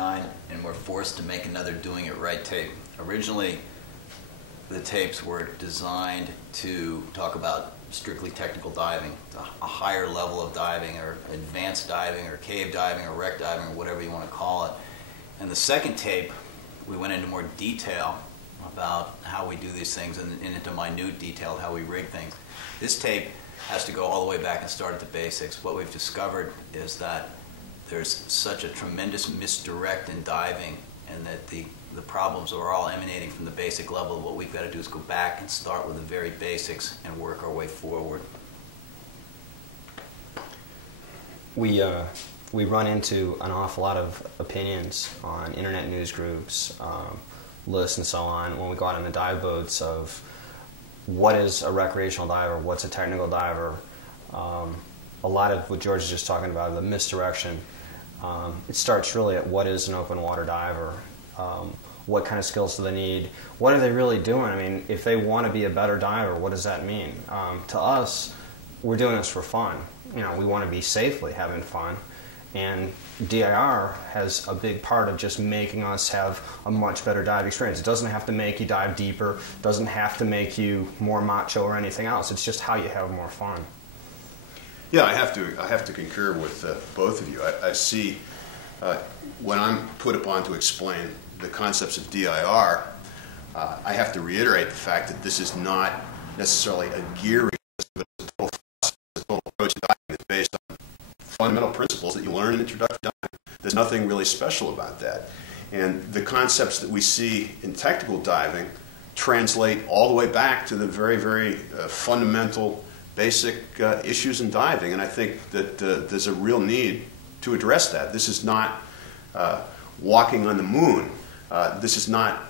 1999, and we're forced to make another Doing It Right tape. Originally, the tapes were designed to talk about strictly technical diving, a higher level of diving, or advanced diving, or cave diving, or wreck diving, or whatever you want to call it. And the second tape, we went into more detail about how we do these things, and into minute detail how we rig things. This tape has to go all the way back and start at the basics. What we've discovered is that there's such a tremendous misdirect in diving, and that the problems are all emanating from the basic level. What we've got to do is go back and start with the very basics and work our way forward. We run into an awful lot of opinions on internet news groups, lists and so on when we go out on the dive boats of what is a recreational diver, what's a technical diver. A lot of what George is just talking about, the misdirection, it starts really at what is an open water diver. What kind of skills do they need? What are they really doing? I mean, if they want to be a better diver, what does that mean? To us, we're doing this for fun. You know, we want to be safely having fun. And DIR has a big part of just making us have a much better dive experience. It doesn't have to make you dive deeper, doesn't have to make you more macho or anything else. It's just how you have more fun. Yeah, I have to concur with both of you. I see when I'm put upon to explain the concepts of DIR, I have to reiterate the fact that this is not necessarily a gear, but a total approach to diving that's based on fundamental principles that you learn in introductory diving. There's nothing really special about that. And the concepts that we see in technical diving translate all the way back to the very, very fundamental, basic issues in diving. And I think that there's a real need to address that. This is not walking on the moon. This is not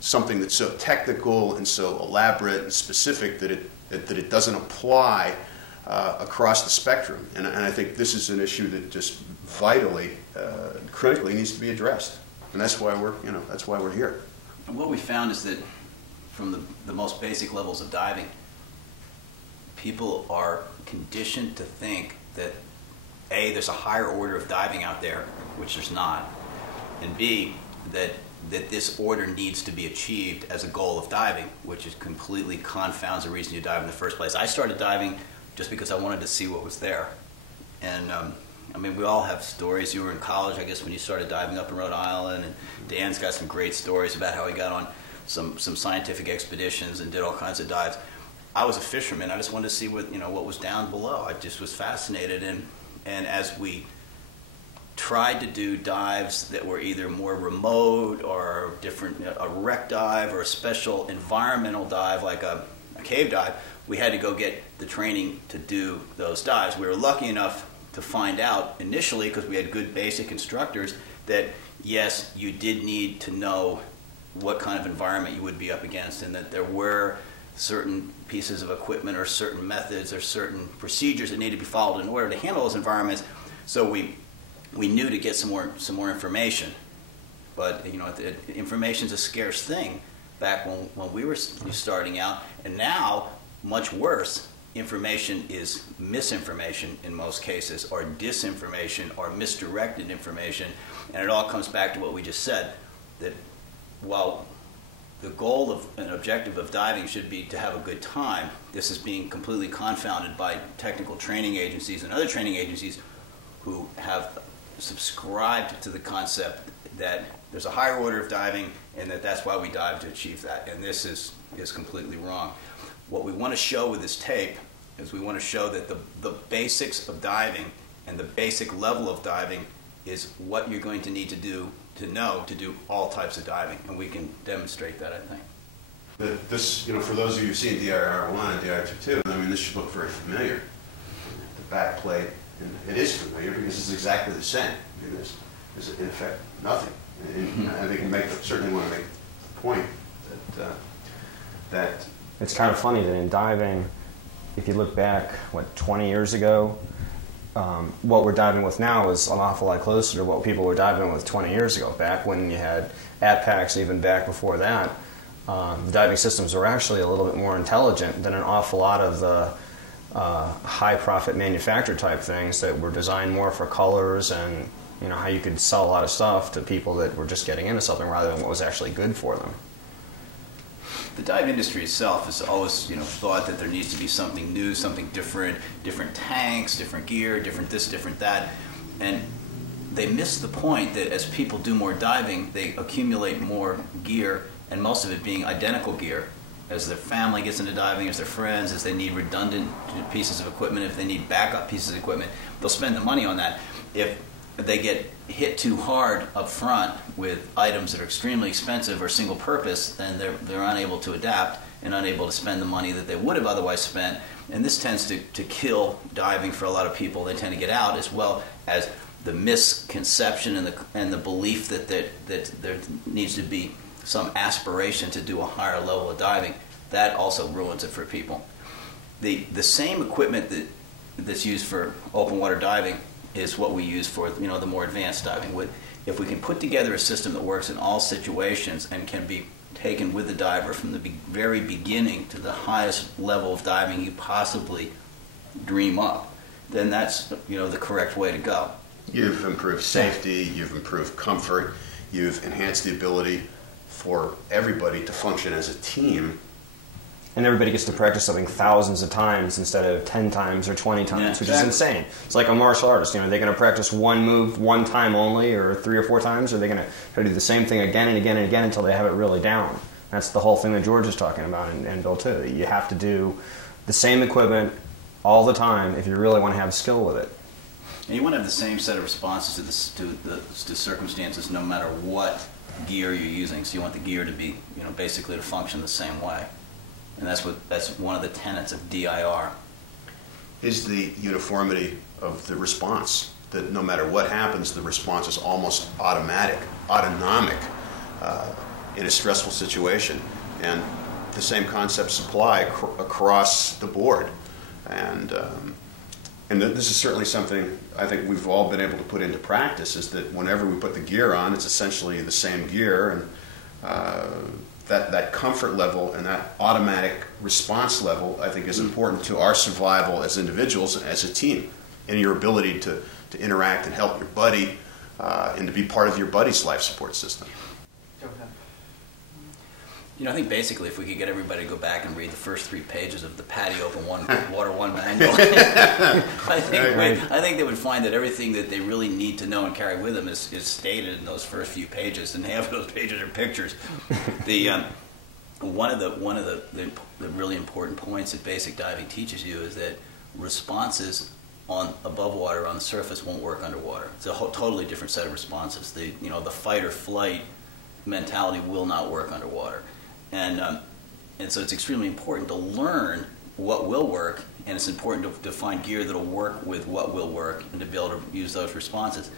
something that's so technical and so elaborate and specific that it doesn't apply across the spectrum. And I think this is an issue that just vitally, critically needs to be addressed. And that's why we're here. And what we found is that from the most basic levels of diving, people are conditioned to think that A, there's a higher order of diving out there, which there's not, and B, that this order needs to be achieved as a goal of diving, which is completely confounds the reason you dive in the first place. I started diving just because I wanted to see what was there. And I mean, we all have stories. You were in college, I guess, when you started diving up in Rhode Island, and Dan's got some great stories about how he got on some scientific expeditions and did all kinds of dives. I was a fisherman. I just wanted to see what was down below. I just was fascinated, and as we tried to do dives that were either more remote or different, a wreck dive or a special environmental dive like a cave dive, we had to go get the training to do those dives. We were lucky enough to find out initially, because we had good basic instructors, that yes, you did need to know what kind of environment you would be up against, and that there were certain pieces of equipment or certain methods or certain procedures that needed to be followed in order to handle those environments. So we knew to get some more information. But information's a scarce thing back when we were starting out, and now, much worse, information is misinformation in most cases, or disinformation, or misdirected information. And it all comes back to what we just said, that while the goal of an objective of diving should be to have a good time, this is being completely confounded by technical training agencies and other training agencies who have subscribed to the concept that there's a higher order of diving and that's why we dive to achieve that. And this is completely wrong. What we want to show with this tape is we want to show that the basics of diving and the basic level of diving is what you're going to need to do to do all types of diving, and we can demonstrate that, I think. This, for those of you who've seen DIR1 and DIR2, I mean, this should look very familiar. The back plate, and it is familiar because it's exactly the same. I mean, there's in effect nothing. And I think certainly want to make the point that it's kind of funny that in diving, if you look back, 20 years ago, what we're diving with now is an awful lot closer to what people were diving with 20 years ago, back when you had ATPACs, even back before that. The diving systems were actually a little bit more intelligent than an awful lot of the high-profit manufacturer type things that were designed more for colors and You know, how you could sell a lot of stuff to people that were just getting into something rather than what was actually good for them. The dive industry itself has always, thought that there needs to be something new, something different tanks, different gear, different this, different that, and they miss the point that as people do more diving, they accumulate more gear, and most of it being identical gear. As their family gets into diving, as their friends, as they need redundant pieces of equipment, if they need backup pieces of equipment, they'll spend the money on that. If they get hit too hard up front with items that are extremely expensive or single purpose, then they're unable to adapt and unable to spend the money that they would have otherwise spent. And this tends to kill diving for a lot of people. They tend to get out, as well as the misconception and the belief that there needs to be some aspiration to do a higher level of diving. That also ruins it for people. The same equipment that's used for open water diving is what we use for the more advanced diving. If we can put together a system that works in all situations and can be taken with the diver from the very beginning to the highest level of diving you possibly dream up, then that's the correct way to go. You've improved safety, you've improved comfort, you've enhanced the ability for everybody to function as a team. And everybody gets to practice something thousands of times instead of 10 times or 20 times, which is insane. It's like a martial artist. Are they going to practice one move one time only, or 3 or 4 times? Or are they going to do the same thing again and again and again until they have it really down? That's the whole thing that George is talking about, and Bill too. You have to do the same equipment all the time if you really want to have skill with it. And you want to have the same set of responses to circumstances no matter what gear you're using. So you want the gear to be, basically to function the same way. And that's one of the tenets of DIR. Is the uniformity of the response, that no matter what happens, the response is almost automatic, autonomic in a stressful situation. And the same concepts apply across the board. And this is certainly something I think we've all been able to put into practice, is that whenever we put the gear on, it's essentially the same gear, and that comfort level and that automatic response level, I think, is important to our survival as individuals and as a team, and your ability to interact and help your buddy and to be part of your buddy's life support system. I think basically if we could get everybody to go back and read the first 3 pages of the PADI Open Water 1 manual, I think they would find that everything that they really need to know and carry with them is stated in those first few pages, and half of those pages are pictures. One of the really important points that basic diving teaches you is that responses above water on the surface won't work underwater. It's a totally different set of responses. The fight or flight mentality will not work underwater. And so it's extremely important to learn what will work, and it's important to find gear that will work with what will work and to be able to use those responses.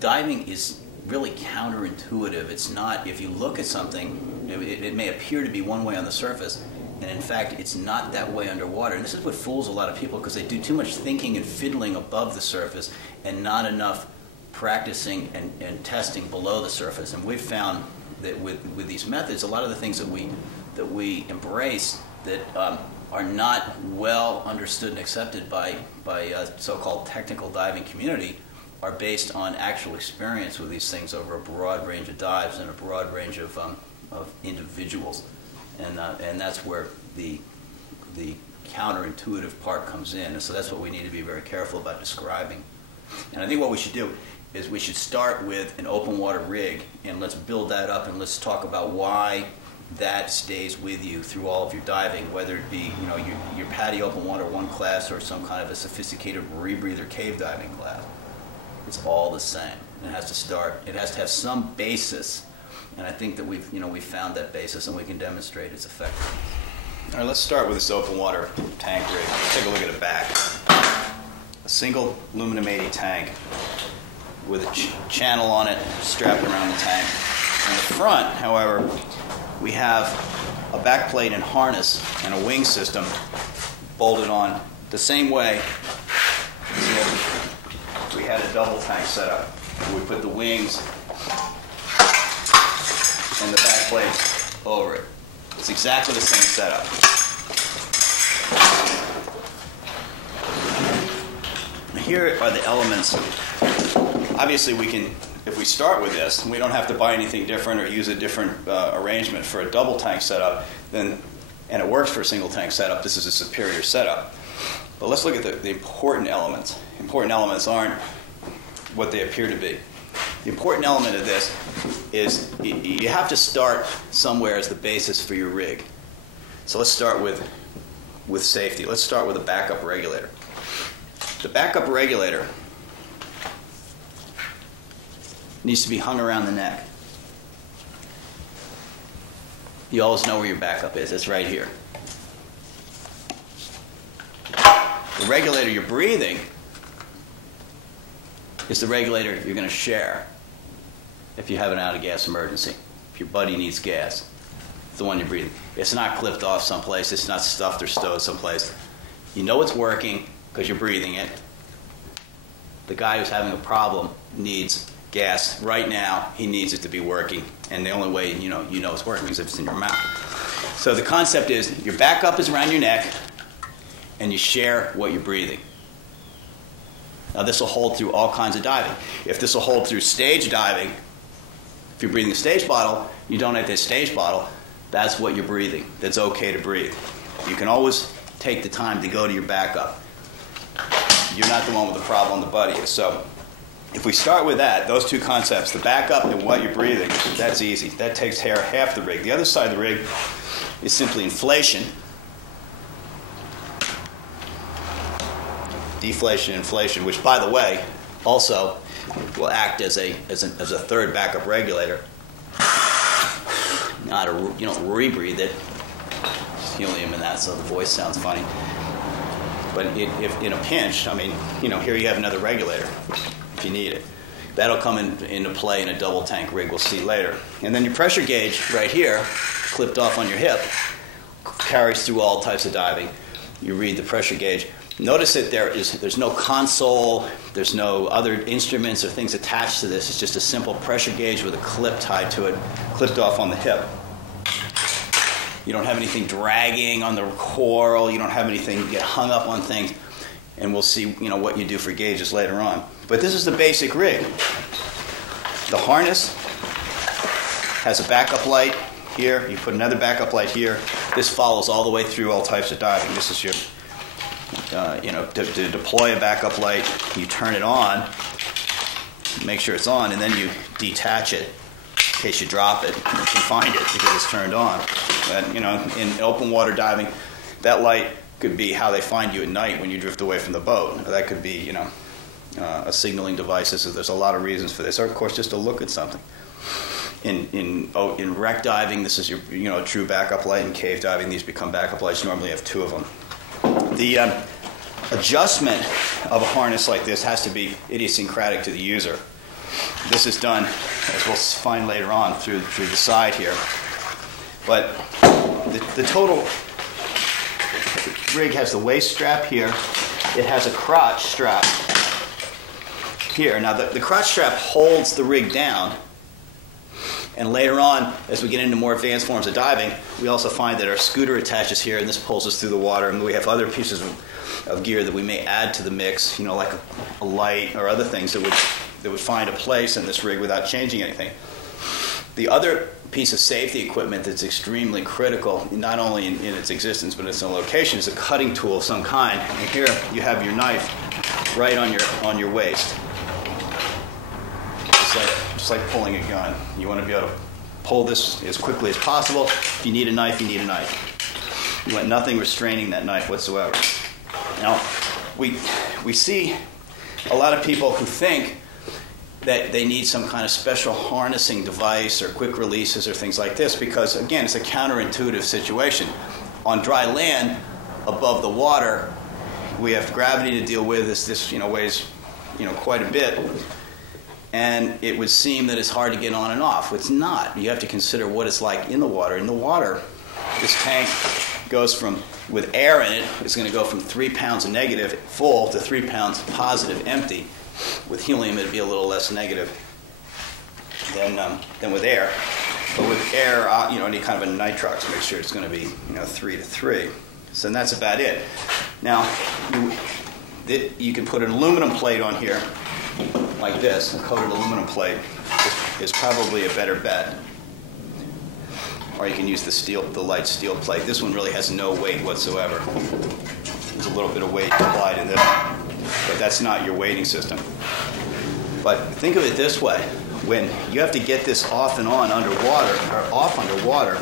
Diving is really counterintuitive. It's not, if you look at something, it may appear to be one way on the surface, and in fact it's not that way underwater. And this is what fools a lot of people, because they do too much thinking and fiddling above the surface and not enough practicing and testing below the surface. And we've found that with these methods, a lot of the things that we embrace that are not well understood and accepted by so-called technical diving community are based on actual experience with these things over a broad range of dives and a broad range of individuals, and that's where the counterintuitive part comes in. And so that's what we need to be very careful about describing. And I think what we should do is we should start with an open water rig, and let's build that up, and let's talk about why that stays with you through all of your diving, whether it be your PADI Open Water 1 class or some kind of a sophisticated rebreather cave diving class. It's all the same. It has to have some basis, and I think that we've found that basis, and we can demonstrate its effectiveness. All right, let's start with this open water tank rig. Let's take a look at the back. A single aluminum 80 tank with a channel on it strapped around the tank. In the front, however, we have a back plate and harness and a wing system bolted on the same way as if we had a double tank set up. We put the wings and the back plate over it. It's exactly the same setup. Here are the elements. obviously we can, if we start with this, we don't have to buy anything different or use a different arrangement for a double tank setup, then, and it works for a single tank setup, this is a superior setup. But let's look at the important elements. Important elements aren't what they appear to be. The important element of this is you have to start somewhere as the basis for your rig. So let's start with safety. Let's start with a backup regulator. The backup regulator needs to be hung around the neck. You always know where your backup is. It's right here. The regulator you're breathing is the regulator you're going to share if you have an out-of-gas emergency. If your buddy needs gas, it's the one you're breathing. It's not clipped off someplace. It's not stuffed or stowed someplace. You know it's working because you're breathing it. The guy who's having a problem needs gas right now. He needs it to be working, and the only way you know it's working is if it's in your mouth. So the concept is your backup is around your neck, and you share what you're breathing. Now this will hold through all kinds of diving. If this will hold through stage diving, if you're breathing a stage bottle, you donate this stage bottle, that's what you're breathing. That's okay to breathe. You can always take the time to go to your backup. You're not the one with the problem, the buddy is. So if we start with that, those two concepts, the backup and what you're breathing, that's easy. That takes care of half the rig. The other side of the rig is simply inflation. Deflation, inflation, which, by the way, also will act as a third backup regulator. You don't rebreathe it. There's helium in that, so the voice sounds funny. But if in a pinch, I mean, here you have another regulator if you need it. That'll come into play in a double tank rig. We'll see later. And then your pressure gauge right here, clipped off on your hip, carries through all types of diving. You read the pressure gauge. Notice that there's no console, there's no other instruments or things attached to this. It's just a simple pressure gauge with a clip tied to it, clipped off on the hip. You don't have anything dragging on the coral. You don't have anything get hung up on things. And we'll see what you do for gauges later on. But this is the basic rig. The harness has a backup light here. You put another backup light here. This follows all the way through all types of diving. This is your to deploy a backup light, you turn it on, make sure it's on, and then you detach it in case you drop it. You can find it because it's turned on. And, in open water diving, that light could be how they find you at night when you drift away from the boat. That could be, a signaling device. There's a lot of reasons for this. Or, of course, just to look at something. In wreck diving, this is your true backup light. In cave diving, these become backup lights. You normally have two of them. The adjustment of a harness like this has to be idiosyncratic to the user. This is done, as we'll find later on, through the side here. But the total rig has the waist strap here. It has a crotch strap here. Now the crotch strap holds the rig down. And later on, as we get into more advanced forms of diving, we also find that our scooter attaches here, and this pulls us through the water. And we have other pieces of gear that we may add to the mix, like a light or other things that would find a place in this rig without changing anything. The other piece of safety equipment that's extremely critical, not only in its existence but its location, is a cutting tool of some kind. And here you have your knife right on your waist. Just like pulling a gun. You want to be able to pull this as quickly as possible. If you need a knife, you need a knife. You want nothing restraining that knife whatsoever. Now, we see a lot of people who think that they need some kind of special harnessing device or quick releases or things like this because, again, it's a counterintuitive situation. On dry land, above the water, we have gravity to deal with. This weighs quite a bit. And it would seem that it's hard to get on and off. It's not. You have to consider what it's like in the water. In the water, this tank goes from, with air in it, it's going to go from 3 pounds negative full to 3 pounds positive empty. With helium, it'd be a little less negative than with air. But with air, any kind of a nitrox, make sure it's going to be 3 to 3. So that's about it. Now, you can put an aluminum plate on here like this, a coated aluminum plate, is probably a better bet. Or you can use the light steel plate. This one really has no weight whatsoever. There's a little bit of weight applied in this, but that's not your weighting system. But think of it this way. When you have to get this off and on underwater, or off underwater,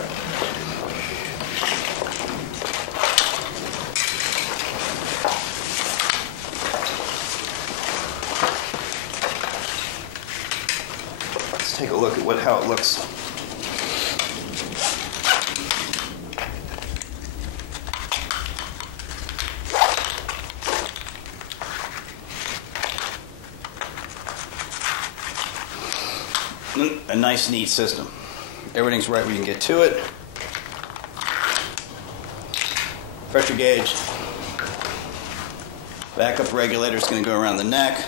let's take a look at how it looks. A nice, neat system. Everything's right where you can get to it. Pressure gauge. Backup regulator is going to go around the neck.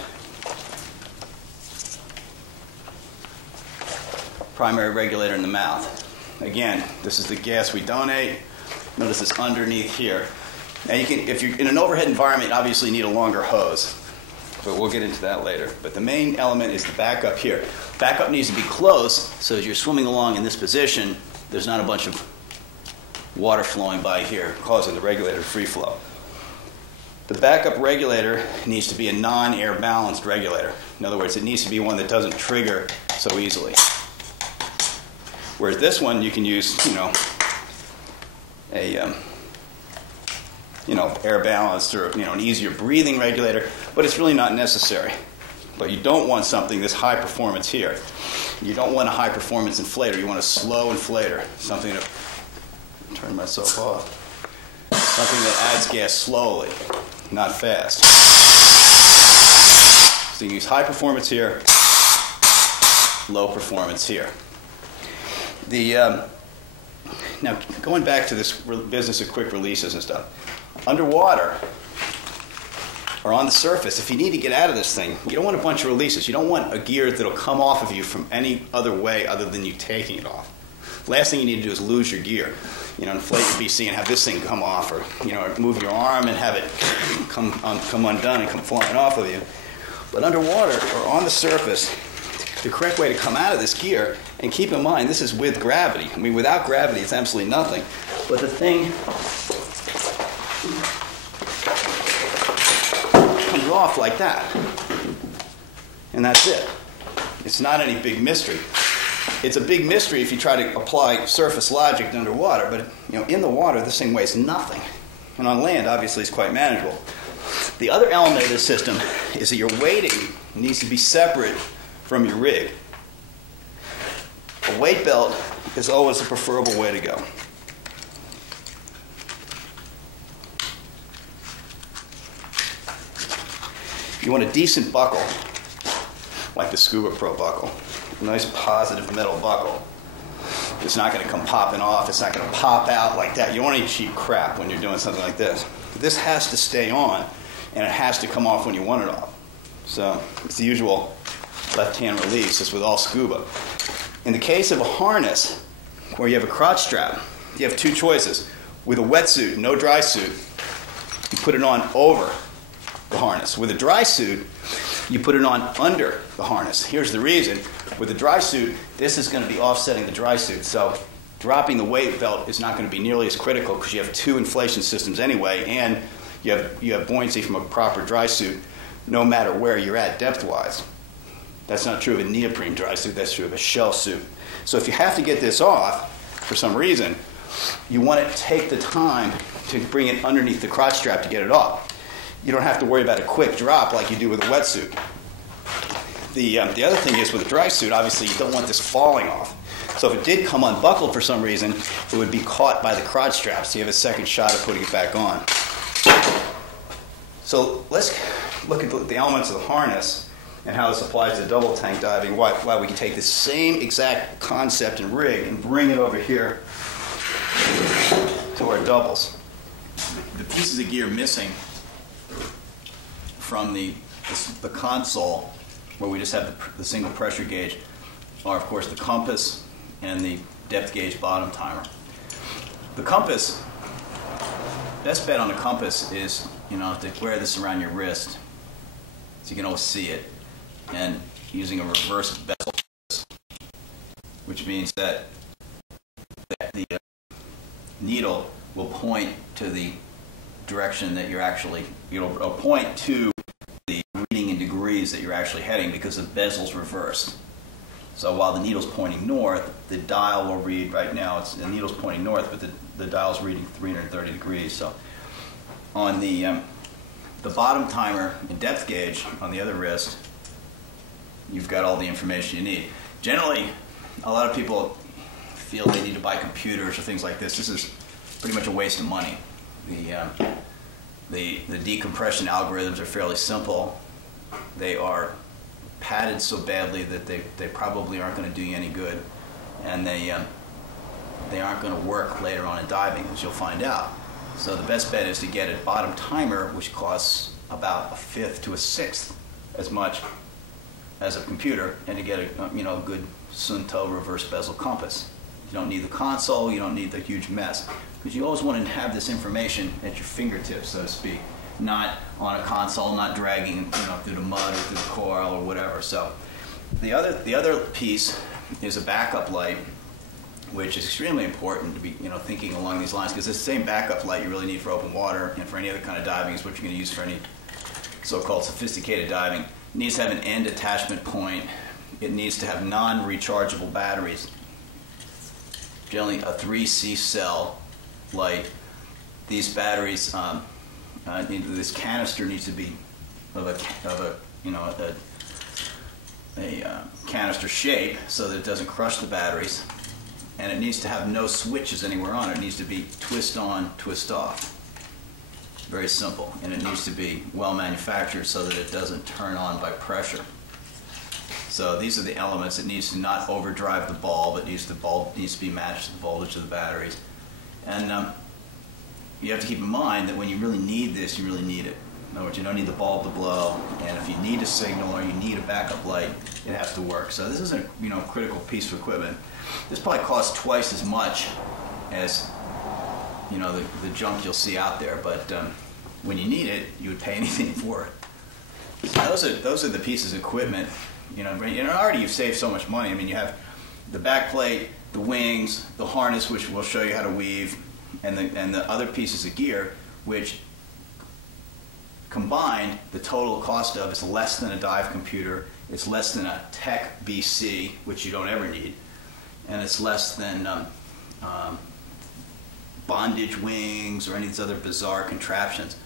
Primary regulator in the mouth. Again, this is the gas we donate. Notice it's underneath here. Now you can, if you're in an overhead environment, you obviously need a longer hose. But we'll get into that later. But the main element is the backup here. Backup needs to be close, so as you're swimming along in this position, there's not a bunch of water flowing by here, causing the regulator to free flow. The backup regulator needs to be a non-air balanced regulator. In other words, it needs to be one that doesn't trigger so easily. Whereas this one, you can use, air balanced or an easier breathing regulator, but it's really not necessary. But you don't want something this high performance here. You don't want a high performance inflator. You want a slow inflator, something that turn myself off. Something that adds gas slowly, not fast. So you use high performance here, low performance here. Now going back to this business of quick releases and stuff. Underwater, or on the surface, if you need to get out of this thing, you don't want a bunch of releases. You don't want a gear that'll come off of you from any other way other than you taking it off. Last thing you need to do is lose your gear. Inflate your BC and have this thing come off, or move your arm and have it come undone and come flying off of you. But underwater or on the surface, the correct way to come out of this gear, and keep in mind this is with gravity. I mean, without gravity, it's absolutely nothing. But the thing comes off like that, and that's it. It's not any big mystery. It's a big mystery if you try to apply surface logic to underwater, but in the water this thing weighs nothing, and on land obviously it's quite manageable. The other element of this system is that your weighting needs to be separate from your rig. A weight belt is always the preferable way to go. You want a decent buckle, like the Scuba Pro buckle. A nice positive metal buckle. It's not going to come popping off. It's not going to pop out like that. You don't want any cheap crap when you're doing something like this. This has to stay on, and it has to come off when you want it off. So it's the usual left-hand release, as with all scuba. In the case of a harness, where you have a crotch strap, you have two choices. With a wetsuit, no dry suit, you put it on over the harness. With a dry suit, you put it on under the harness. Here's the reason. With a dry suit, this is going to be offsetting the dry suit. So dropping the weight belt is not going to be nearly as critical because you have two inflation systems anyway, and you have buoyancy from a proper dry suit no matter where you're at depth-wise. That's not true of a neoprene dry suit. That's true of a shell suit. So if you have to get this off for some reason, you want to take the time to bring it underneath the crotch strap to get it off. You don't have to worry about a quick drop like you do with a wetsuit. The other thing is with a dry suit, obviously you don't want this falling off. So if it did come unbuckled for some reason, it would be caught by the crotch strap, so you have a second shot of putting it back on. So let's look at the elements of the harness and how this applies to double tank diving, why we can take the same exact concept and rig and bring it over here to our doubles. The pieces of gear missing from the console, where we just have the single pressure gauge, are of course the compass and the depth gauge bottom timer. The compass, best bet on the compass is to wear this around your wrist so you can always see it. and using a reverse bezel, which means that the needle will point to the direction that you're actually, it'll point to the reading in degrees that you're actually heading because the bezel's reversed. So while the needle's pointing north, the dial will read, right now the needle's pointing north, but the dial's reading 330 degrees. So on the bottom timer and depth gauge on the other wrist, you've got all the information you need. Generally, a lot of people feel they need to buy computers or things like this. This is pretty much a waste of money. The decompression algorithms are fairly simple. They are padded so badly that they probably aren't going to do you any good, and they aren't going to work later on in diving, as you'll find out. So the best bet is to get a bottom timer, which costs about a fifth to a sixth as much as a computer, and to get a good Sunto reverse bezel compass. You don't need the console, you don't need the huge mess, because you always want to have this information at your fingertips, so to speak, not on a console, not dragging through the mud or through the coral or whatever. So the other piece is a backup light, which is extremely important to be thinking along these lines, because it's the same backup light you really need for open water and for any other kind of diving is what you're going to use for any so-called sophisticated diving. It needs to have an end attachment point. It needs to have non-rechargeable batteries. Generally a 3C cell light. These batteries, this canister needs to be of a canister shape so that it doesn't crush the batteries, and it needs to have no switches anywhere on it. It needs to be twist on, twist off. Very simple, and it needs to be well manufactured so that it doesn't turn on by pressure. So these are the elements. It needs to not overdrive the bulb. The bulb needs to be matched to the voltage of the batteries. And you have to keep in mind that when you really need this, you really need it. In other words, you don't need the bulb to blow, and if you need a signal or you need a backup light, it has to work. So this is a critical piece of equipment. This probably costs twice as much as the junk you'll see out there, but when you need it, you would pay anything for it. So those are the pieces of equipment. Already you've saved so much money. I mean, you have the back plate, the wings, the harness, which will show you how to weave, and the other pieces of gear, which combined, the total cost of is less than a dive computer. It's less than a Tech BC, which you don't ever need, and it's less than bondage wings or any of these other bizarre contraptions.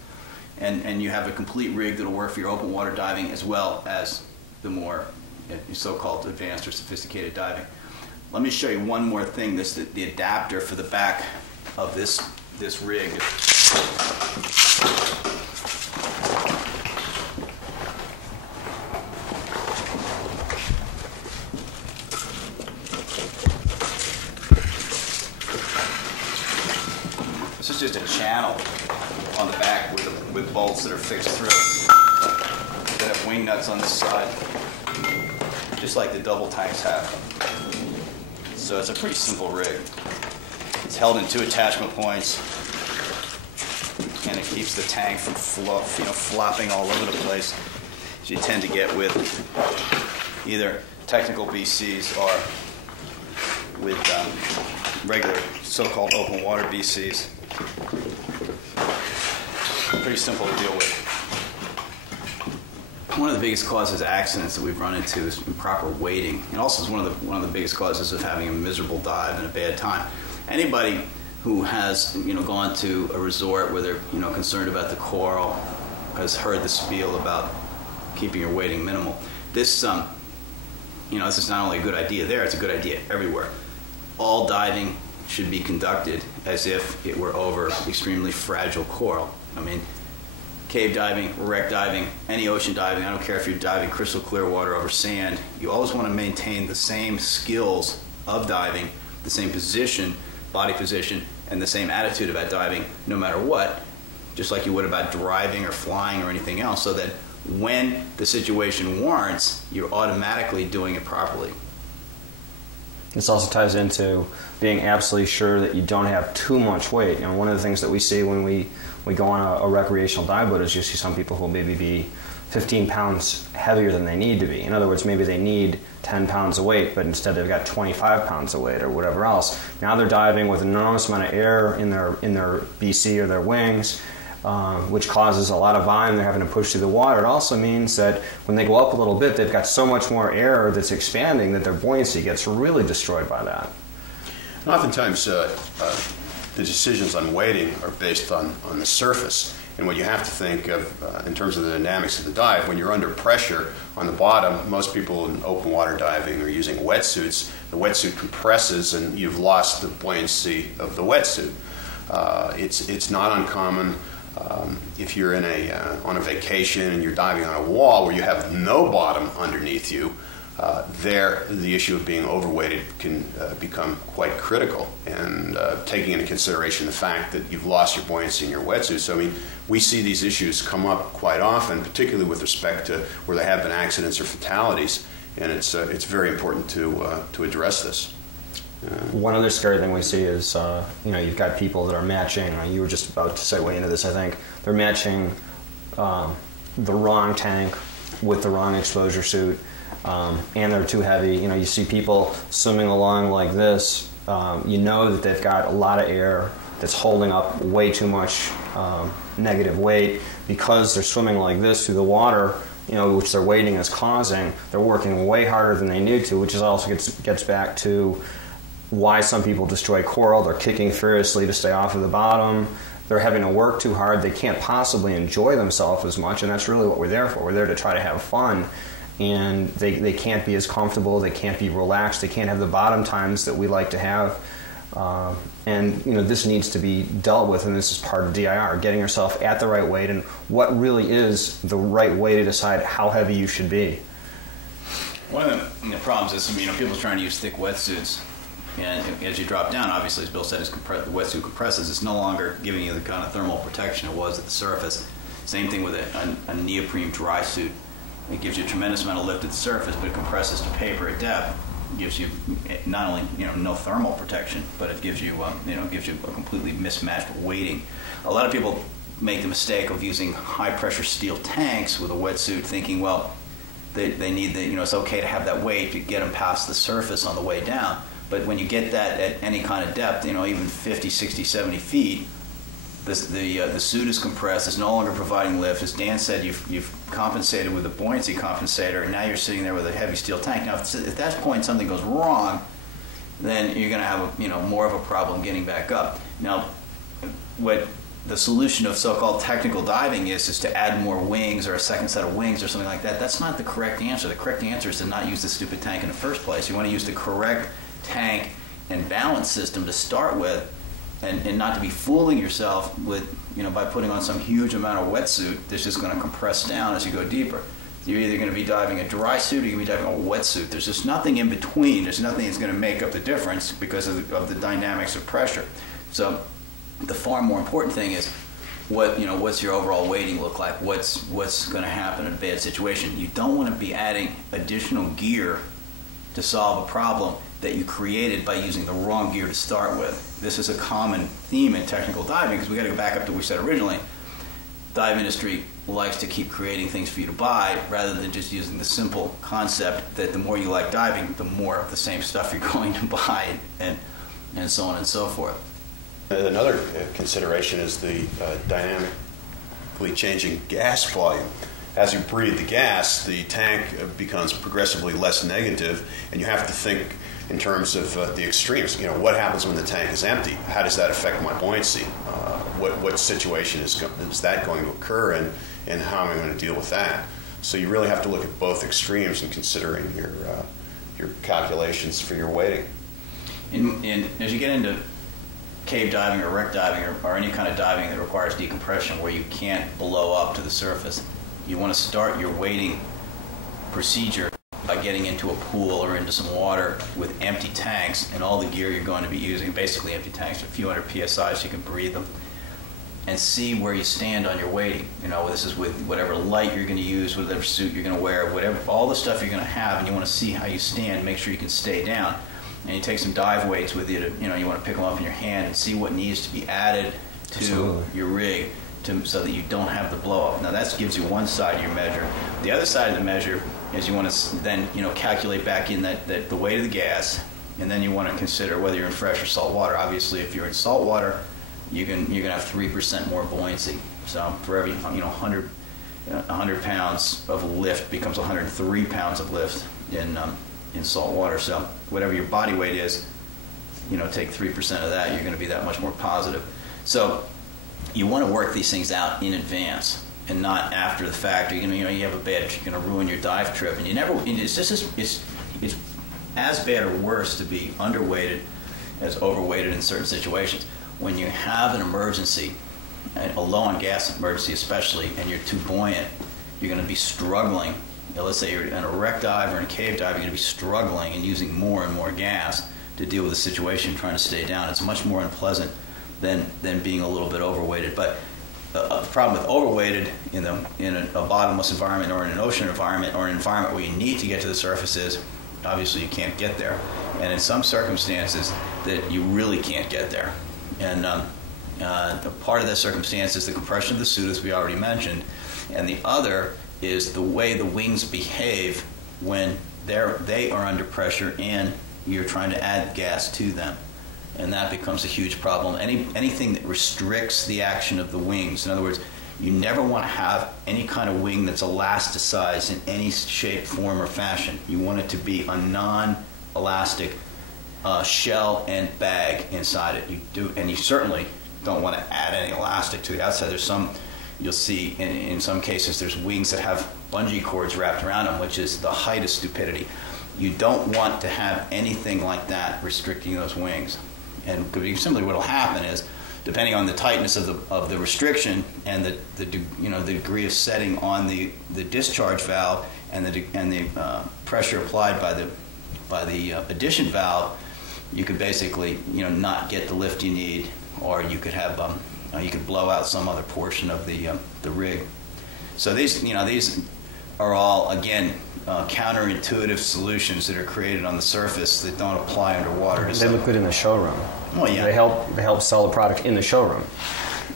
And you have a complete rig that'll work for your open water diving as well as the more so-called advanced or sophisticated diving. Let me show you one more thing. The adapter for the back of this rig. This is just a channel on the back with bolts that are fixed through. That have wing nuts on this side, just like the double tanks have. So it's a pretty simple rig. It's held in 2 attachment points, and it keeps the tank from flopping all over the place, as you tend to get with either technical BCs or with regular so-called open water BCs. Pretty simple to deal with. One of the biggest causes of accidents that we've run into is improper weighting, and also is one of the biggest causes of having a miserable dive and a bad time. Anybody who has gone to a resort where they're concerned about the coral has heard the spiel about keeping your weighting minimal. This this is not only a good idea there; it's a good idea everywhere. All diving should be conducted as if it were over extremely fragile coral. I mean, cave diving, wreck diving, any ocean diving, I don't care if you're diving crystal clear water over sand, you always want to maintain the same skills of diving, the same position, body position, and the same attitude about diving no matter what, just like you would about driving or flying or anything else, so that when the situation warrants, you're automatically doing it properly. This also ties into being absolutely sure that you don't have too much weight. One of the things that we see when we go on a recreational dive boat is you see some people who will maybe be 15 pounds heavier than they need to be. In other words, maybe they need 10 pounds of weight, but instead they've got 25 pounds of weight or whatever else. Now they're diving with an enormous amount of air in their BC or their wings, which causes a lot of volume. They're having to push through the water. It also means that when they go up a little bit, they've got so much more air that's expanding that their buoyancy gets really destroyed by that. And oftentimes, the decisions on weighting are based on the surface. And what you have to think of in terms of the dynamics of the dive, when you're under pressure on the bottom, most people in open water diving are using wetsuits. The wetsuit compresses and you've lost the buoyancy of the wetsuit. It's not uncommon if you're in on a vacation and you're diving on a wall where you have no bottom underneath you. There, the issue of being overweighted can become quite critical, and taking into consideration the fact that you've lost your buoyancy in your wetsuit. So, I mean, we see these issues come up quite often, particularly with respect to where there have been accidents or fatalities, and it's very important to address this. One other scary thing we see is, you've got people that are matching, you were just about to segue into this, I think, they're matching the wrong tank with the wrong exposure suit. And they're too heavy. You see people swimming along like this. That they've got a lot of air that's holding up way too much negative weight because they're swimming like this through the water, which their weighting is causing. They're working way harder than they need to, which is also gets back to why some people destroy coral. They're kicking furiously to stay off of the bottom. They're having to work too hard. They can't possibly enjoy themselves as much, and that's really what we're there for. We're there to try to have fun. And they can't be as comfortable, they can't be relaxed, they can't have the bottom times that we like to have. This needs to be dealt with, and this is part of DIR, getting yourself at the right weight and what really is the right way to decide how heavy you should be. One of the problems is, people are trying to use thick wetsuits, and as you drop down, obviously, as Bill said, the wetsuit compresses. It's no longer giving you the kind of thermal protection it was at the surface. Same thing with a neoprene dry suit. It gives you a tremendous amount of lift at the surface, but it compresses to paper at depth. It gives you not only no thermal protection, but it gives you a completely mismatched weighting. A lot of people make the mistake of using high pressure steel tanks with a wetsuit, thinking, well, they need it's okay to have that weight to get them past the surface on the way down. But when you get that at any kind of depth, even 50, 60, 70 feet, the suit is compressed. It's no longer providing lift. As Dan said, you've compensated with a buoyancy compensator, and now you're sitting there with a heavy steel tank. Now, if at that point something goes wrong, then you're going to have more of a problem getting back up. Now, what the solution of so-called technical diving is to add more wings or a second set of wings or something like that. That's not the correct answer. The correct answer is to not use the stupid tank in the first place. You want to use the correct tank and balance system to start with, and not to be fooling yourself with, by putting on some huge amount of wetsuit that's just going to compress down as you go deeper. You're either going to be diving a dry suit or you're going to be diving a wetsuit. There's just nothing in between. There's nothing that's going to make up the difference because of the dynamics of pressure. So the far more important thing is what's your overall weighting look like? What's going to happen in a bad situation? You don't want to be adding additional gear to solve a problem that you created by using the wrong gear to start with. This is a common theme in technical diving, because we got to go back up to what we said originally. Dive industry likes to keep creating things for you to buy rather than just using the simple concept that the more you like diving, the more of the same stuff you're going to buy, and so on and so forth. Another consideration is the dynamically changing gas volume. As you breathe the gas, the tank becomes progressively less negative, and you have to think in terms of the extremes. What happens when the tank is empty? How does that affect my buoyancy? What situation is that going to occur, and how am I going to deal with that? So you really have to look at both extremes in considering your calculations for your weighting. And as you get into cave diving or wreck diving or any kind of diving that requires decompression where you can't blow up to the surface, you want to start your weighting procedure by getting into a pool or into some water with empty tanks and all the gear you're going to be using, basically empty tanks, a few hundred PSI so you can breathe them, and see where you stand on your weighting. This is with whatever light you're going to use, whatever suit you're going to wear, whatever, all the stuff you're going to have, and you want to see how you stand, make sure you can stay down. And you take some dive weights with you to, you want to pick them up in your hand and see what needs to be added to Absolutely. your rig so that you don't have the blow up. Now that gives you one side of your measure. The other side of the measure is you want to then calculate back in that the weight of the gas, and then you want to consider whether you're in fresh or salt water. Obviously, if you're in salt water, you're going to have 3% more buoyancy. So for every 100 pounds of lift becomes 103 pounds of lift in salt water. So whatever your body weight is, take 3% of that, you're going to be that much more positive. So you want to work these things out in advance and not after the fact. You have a bad, you're going to ruin your dive trip, and it's as bad or worse to be underweighted as overweighted in certain situations. When you have an emergency, a low on gas emergency especially, and you're too buoyant, you're going to be struggling. Let's say you're in a wreck dive or in a cave dive, you're going to be struggling and using more and more gas to deal with the situation, trying to stay down. It's much more unpleasant than being a little bit overweighted. But the problem with overweighted in a bottomless environment or in an ocean environment or an environment where you need to get to the surface is obviously you can't get there. And in some circumstances that you really can't get there. And part of that circumstance is the compression of the suit, as we already mentioned. And the other is the way the wings behave when they are under pressure and you're trying to add gas to them. And that becomes a huge problem. Anything that restricts the action of the wings. In other words, you never want to have any kind of wing that's elasticized in any shape, form, or fashion. You want it to be a non-elastic shell and bag inside it. And you certainly don't want to add any elastic to the outside. You'll see in some cases there's wings that have bungee cords wrapped around them, which is the height of stupidity. You don't want to have anything like that restricting those wings. And simply what will happen is, depending on the tightness of the restriction and the degree of setting on the discharge valve and the pressure applied by the addition valve, you could basically not get the lift you need, or you could have you could blow out some other portion of the rig. So these are all, again, counterintuitive solutions that are created on the surface that don't apply underwater. They look good in the showroom. Well, yeah. They help sell the product in the showroom.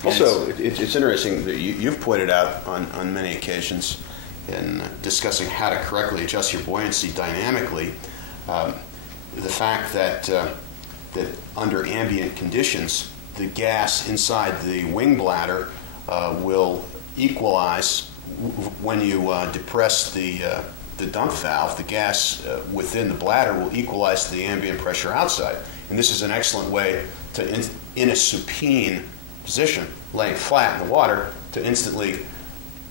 Also, it's interesting that you've pointed out on many occasions in discussing how to correctly adjust your buoyancy dynamically, the fact that under ambient conditions, the gas inside the wing bladder will equalize when you depress the dump valve. The gas within the bladder will equalize to the ambient pressure outside. And this is an excellent way to, in a supine position, laying flat in the water, to instantly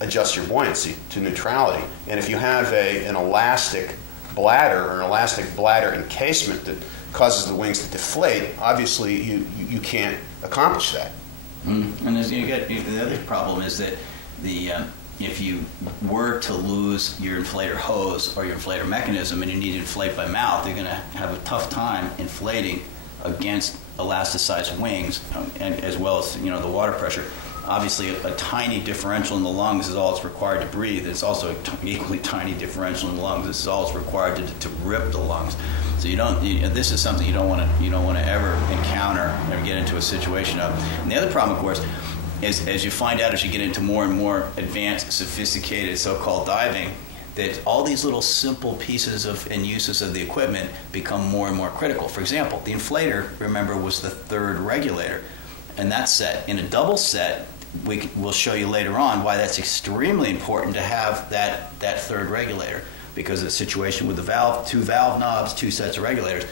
adjust your buoyancy to neutrality. And if you have an elastic bladder or an elastic bladder encasement that causes the wings to deflate, obviously you can't accomplish that. And the other problem is that if you were to lose your inflator hose or your inflator mechanism and you need to inflate by mouth, you're going to have a tough time inflating against elasticized wings, and as well as the water pressure. Obviously, a tiny differential in the lungs is all it's required to breathe. It's also an equally tiny differential in the lungs. This is all it's required to rip the lungs. So this is something you don't want to ever encounter or get into a situation of. And the other problem, of course, is as you find out as you get into more and more advanced, sophisticated so-called diving, that all these little simple pieces and uses of the equipment become more and more critical. For example, the inflator, remember, was the third regulator. And that set, in a double set, we'll show you later on why that's extremely important to have that third regulator, because of the situation with the valve, 2 valve knobs, 2 sets of regulators,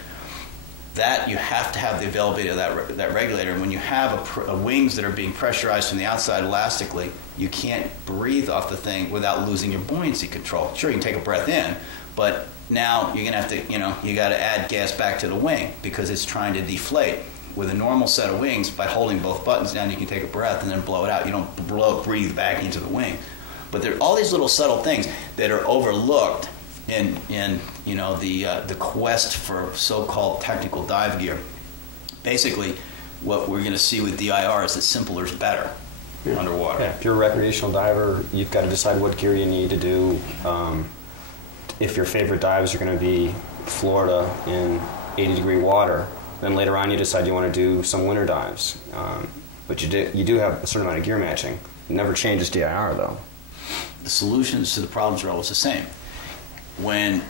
that you have to have the availability of that regulator. And when you have wings that are being pressurized from the outside elastically, you can't breathe off the thing without losing your buoyancy control. Sure, you can take a breath in, but now you're going to have to, you got to add gas back to the wing because it's trying to deflate. With a normal set of wings, by holding both buttons down, you can take a breath and then blow it out. You don't breathe back into the wing. But there are all these little subtle things that are overlooked in the quest for so-called technical dive gear. Basically, what we're going to see with DIR is that simpler is better underwater. Yeah, if you're a recreational diver, you've got to decide what gear you need to do. If your favorite dives are going to be Florida in 80-degree water, then later on you decide you want to do some winter dives. But you do have a certain amount of gear matching. It never changes DIR though. The solutions to the problems are always the same. When,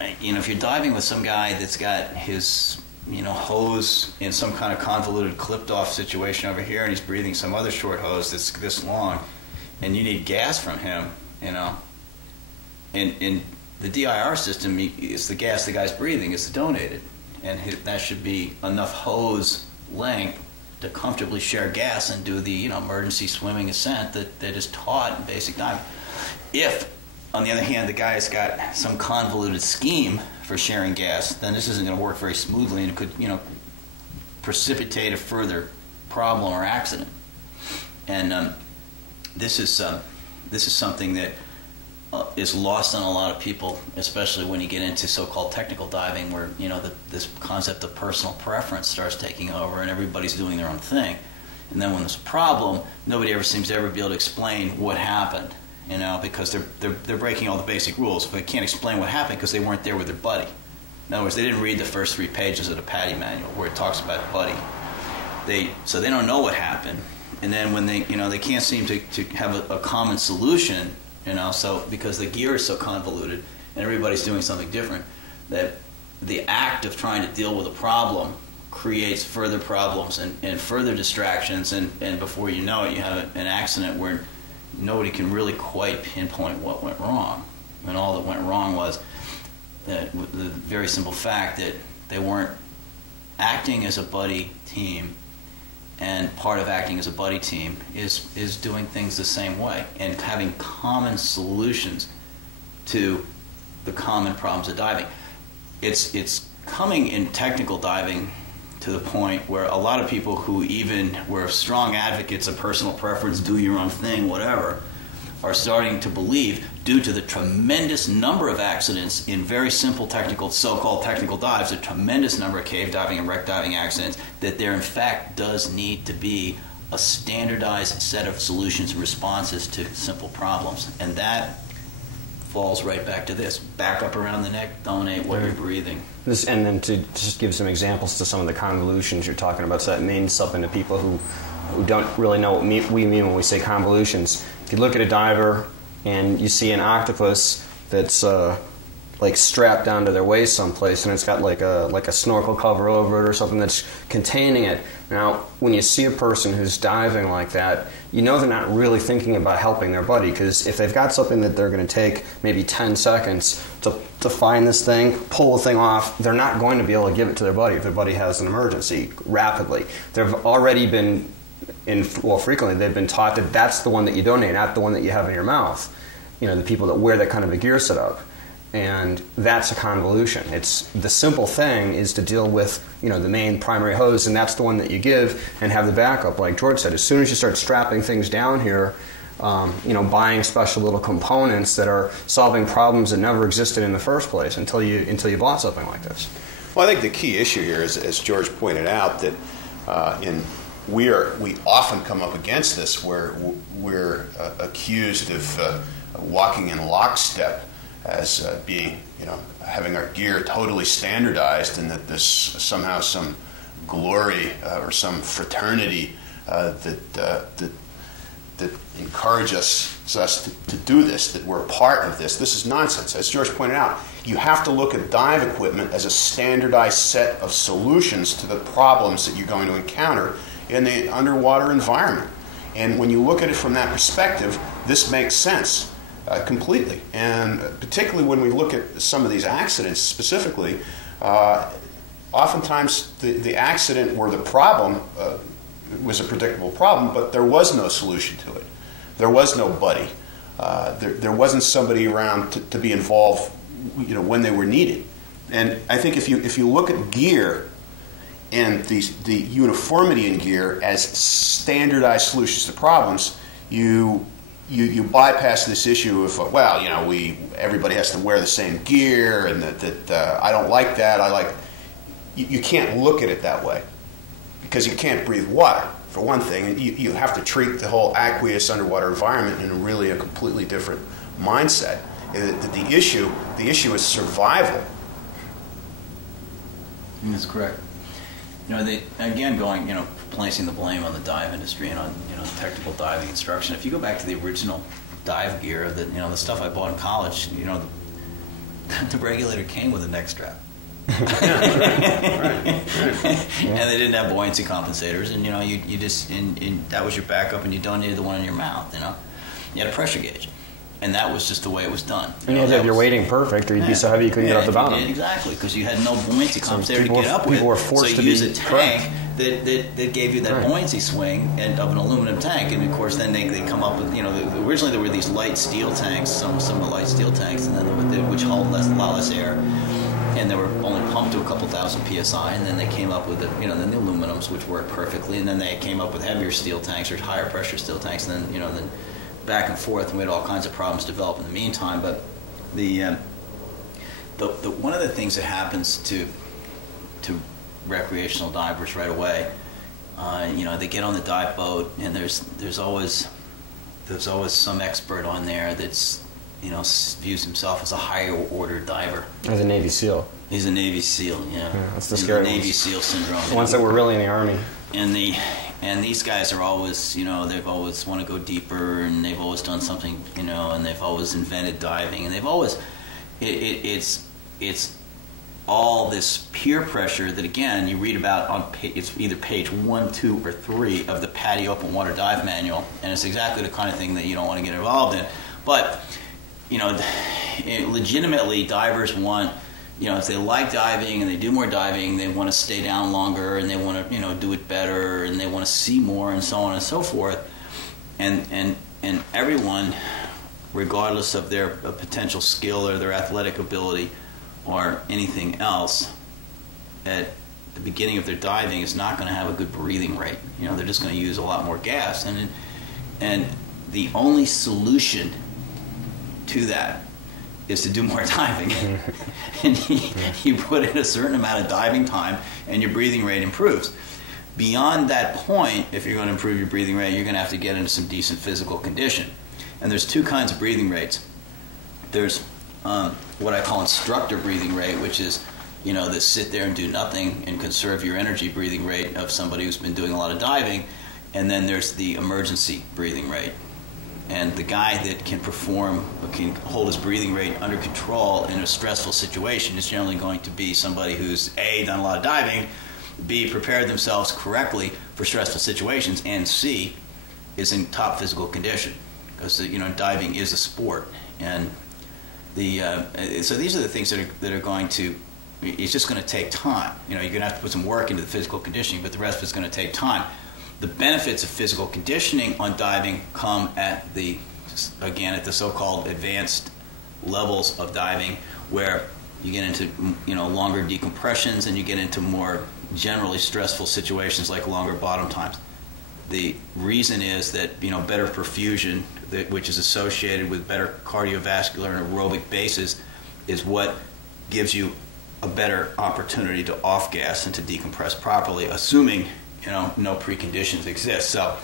if you're diving with some guy that's got his, hose in some kind of convoluted clipped off situation over here, and he's breathing some other short hose that's this long, and you need gas from him, in the DIR system, it's the gas the guy's breathing is donated, and that should be enough hose length to comfortably share gas and do the emergency swimming ascent that is taught in basic diving. If, on the other hand, the guy's got some convoluted scheme for sharing gas, then this isn't going to work very smoothly, and it could precipitate a further problem or accident. And this is something that is lost on a lot of people, especially when you get into so-called technical diving, where this concept of personal preference starts taking over, and everybody's doing their own thing. And then when there's a problem, nobody ever seems to ever be able to explain what happened, because they're breaking all the basic rules. But they can't explain what happened because they weren't there with their buddy. In other words, they didn't read the first 3 pages of the PADI manual where it talks about buddy. So they don't know what happened. And then when they can't seem to have a common solution. So because the gear is so convoluted and everybody's doing something different, that the act of trying to deal with a problem creates further problems and further distractions, and before you know it, you have an accident where nobody can really quite pinpoint what went wrong. And all that went wrong was the very simple fact that they weren't acting as a buddy team. And part of acting as a buddy team is doing things the same way and having common solutions to the common problems of diving. It's coming in technical diving to the point where a lot of people who even were strong advocates of personal preference, do your own thing, whatever, are starting to believe, due to the tremendous number of accidents in very simple technical, so-called technical dives, a tremendous number of cave diving and wreck diving accidents, that there in fact does need to be a standardized set of solutions and responses to simple problems. And that falls right back to this. Back up around the neck, donate what you're breathing. And then to just give some examples to some of the convolutions you're talking about, so that means something to people who don't really know what we mean when we say convolutions. If you look at a diver and you see an octopus that's like strapped down to their waist someplace, and it's got like a snorkel cover over it or something that's containing it. Now, when you see a person who's diving like that, you know they're not really thinking about helping their buddy, because if they've got something that they're going to take maybe 10 seconds to find this thing, pull the thing off, they're not going to be able to give it to their buddy if their buddy has an emergency rapidly. They've already been frequently they've been taught that that's the one that you donate, not the one that you have in your mouth. The people that wear that kind of a gear setup. And that's a convolution. It's the simple thing is to deal with the main primary hose, and that's the one that you give, and have the backup. Like George said, as soon as you start strapping things down here, buying special little components that are solving problems that never existed in the first place until you bought something like this. Well, I think the key issue here is, as George pointed out, that we often come up against this where we're accused of walking in lockstep as being, having our gear totally standardized, and that there's somehow some glory or some fraternity that encourages us to do this, that we're a part of this. This is nonsense. As George pointed out, you have to look at dive equipment as a standardized set of solutions to the problems that you're going to encounter in the underwater environment. And when you look at it from that perspective, this makes sense. Completely. And particularly when we look at some of these accidents specifically, oftentimes the accident or the problem was a predictable problem, but there was no solution to it. There was no buddy. There wasn't somebody around to be involved when they were needed. And I think if you look at gear and the uniformity in gear as standardized solutions to problems, you bypass this issue of everybody has to wear the same gear, and that I don't like that. You can't look at it that way, because you can't breathe water for one thing, and you have to treat the whole aqueous underwater environment in a completely different mindset. The issue is survival. That's correct. They, again, going placing the blame on the dive industry and on technical diving instruction. If you go back to the original dive gear, that the stuff I bought in college, the regulator came with a neck strap. And they didn't have buoyancy compensators, and you just and that was your backup, and you don't need the one in your mouth. You had a pressure gauge, and that was just the way it was done. And you had to have your weighting perfect, or you'd be so heavy you couldn't get off the bottom. Exactly, because you had no buoyancy compensator to get up with. People were forced so to you use a correct. tank that gave you that buoyancy swing and of an aluminum tank, and of course then they come up with originally there were these light steel tanks, some of the light steel tanks, and then which hold a lot less air. And they were only pumped to a couple thousand psi, and then they came up with the aluminums, which worked perfectly, and then they came up with heavier steel tanks or higher pressure steel tanks, and then then back and forth, and we had all kinds of problems develop in the meantime. But the one of the things that happens to recreational divers right away, they get on the dive boat, and there's always some expert on there that's views himself as a higher order diver. As a Navy SEAL. He's a Navy SEAL, yeah. That's the scary Navy SEAL syndrome. The ones that were really in the Army. And these guys are always, they've always want to go deeper, and they've always done something, and they've always invented diving, and they've always, it's all this peer pressure that, again, you read about on it's either page 1, 2, or 3 of the PADI Open Water Dive Manual, and it's exactly the kind of thing that you don't want to get involved in. But legitimately, divers want, if they like diving and they do more diving, they want to stay down longer, and they want to, do it better, and they want to see more, and so on and so forth. And everyone, regardless of their potential skill or their athletic ability or anything else, at the beginning of their diving is not going to have a good breathing rate. They're just going to use a lot more gas. And the only solution to that is to do more diving. And you put in a certain amount of diving time, and your breathing rate improves. Beyond that point, if you're going to improve your breathing rate, you're going to have to get into some decent physical condition. And there's two kinds of breathing rates. There's what I call instructor breathing rate, which is that sit there and do nothing and conserve your energy breathing rate of somebody who's been doing a lot of diving. And then there's the emergency breathing rate. And the guy that can hold his breathing rate under control in a stressful situation is generally going to be somebody who's A, done a lot of diving, B, prepared themselves correctly for stressful situations, and C, is in top physical condition. Because diving is a sport, and so these are the things that are going to. It's just going to take time. You're going to have to put some work into the physical conditioning, but the rest of it's going to take time. The benefits of physical conditioning on diving come at the so-called advanced levels of diving, where you get into longer decompressions, and you get into more generally stressful situations like longer bottom times. The reason is that better perfusion, which is associated with better cardiovascular and aerobic bases, is what gives you a better opportunity to off gas and to decompress properly, assuming no preconditions exist. So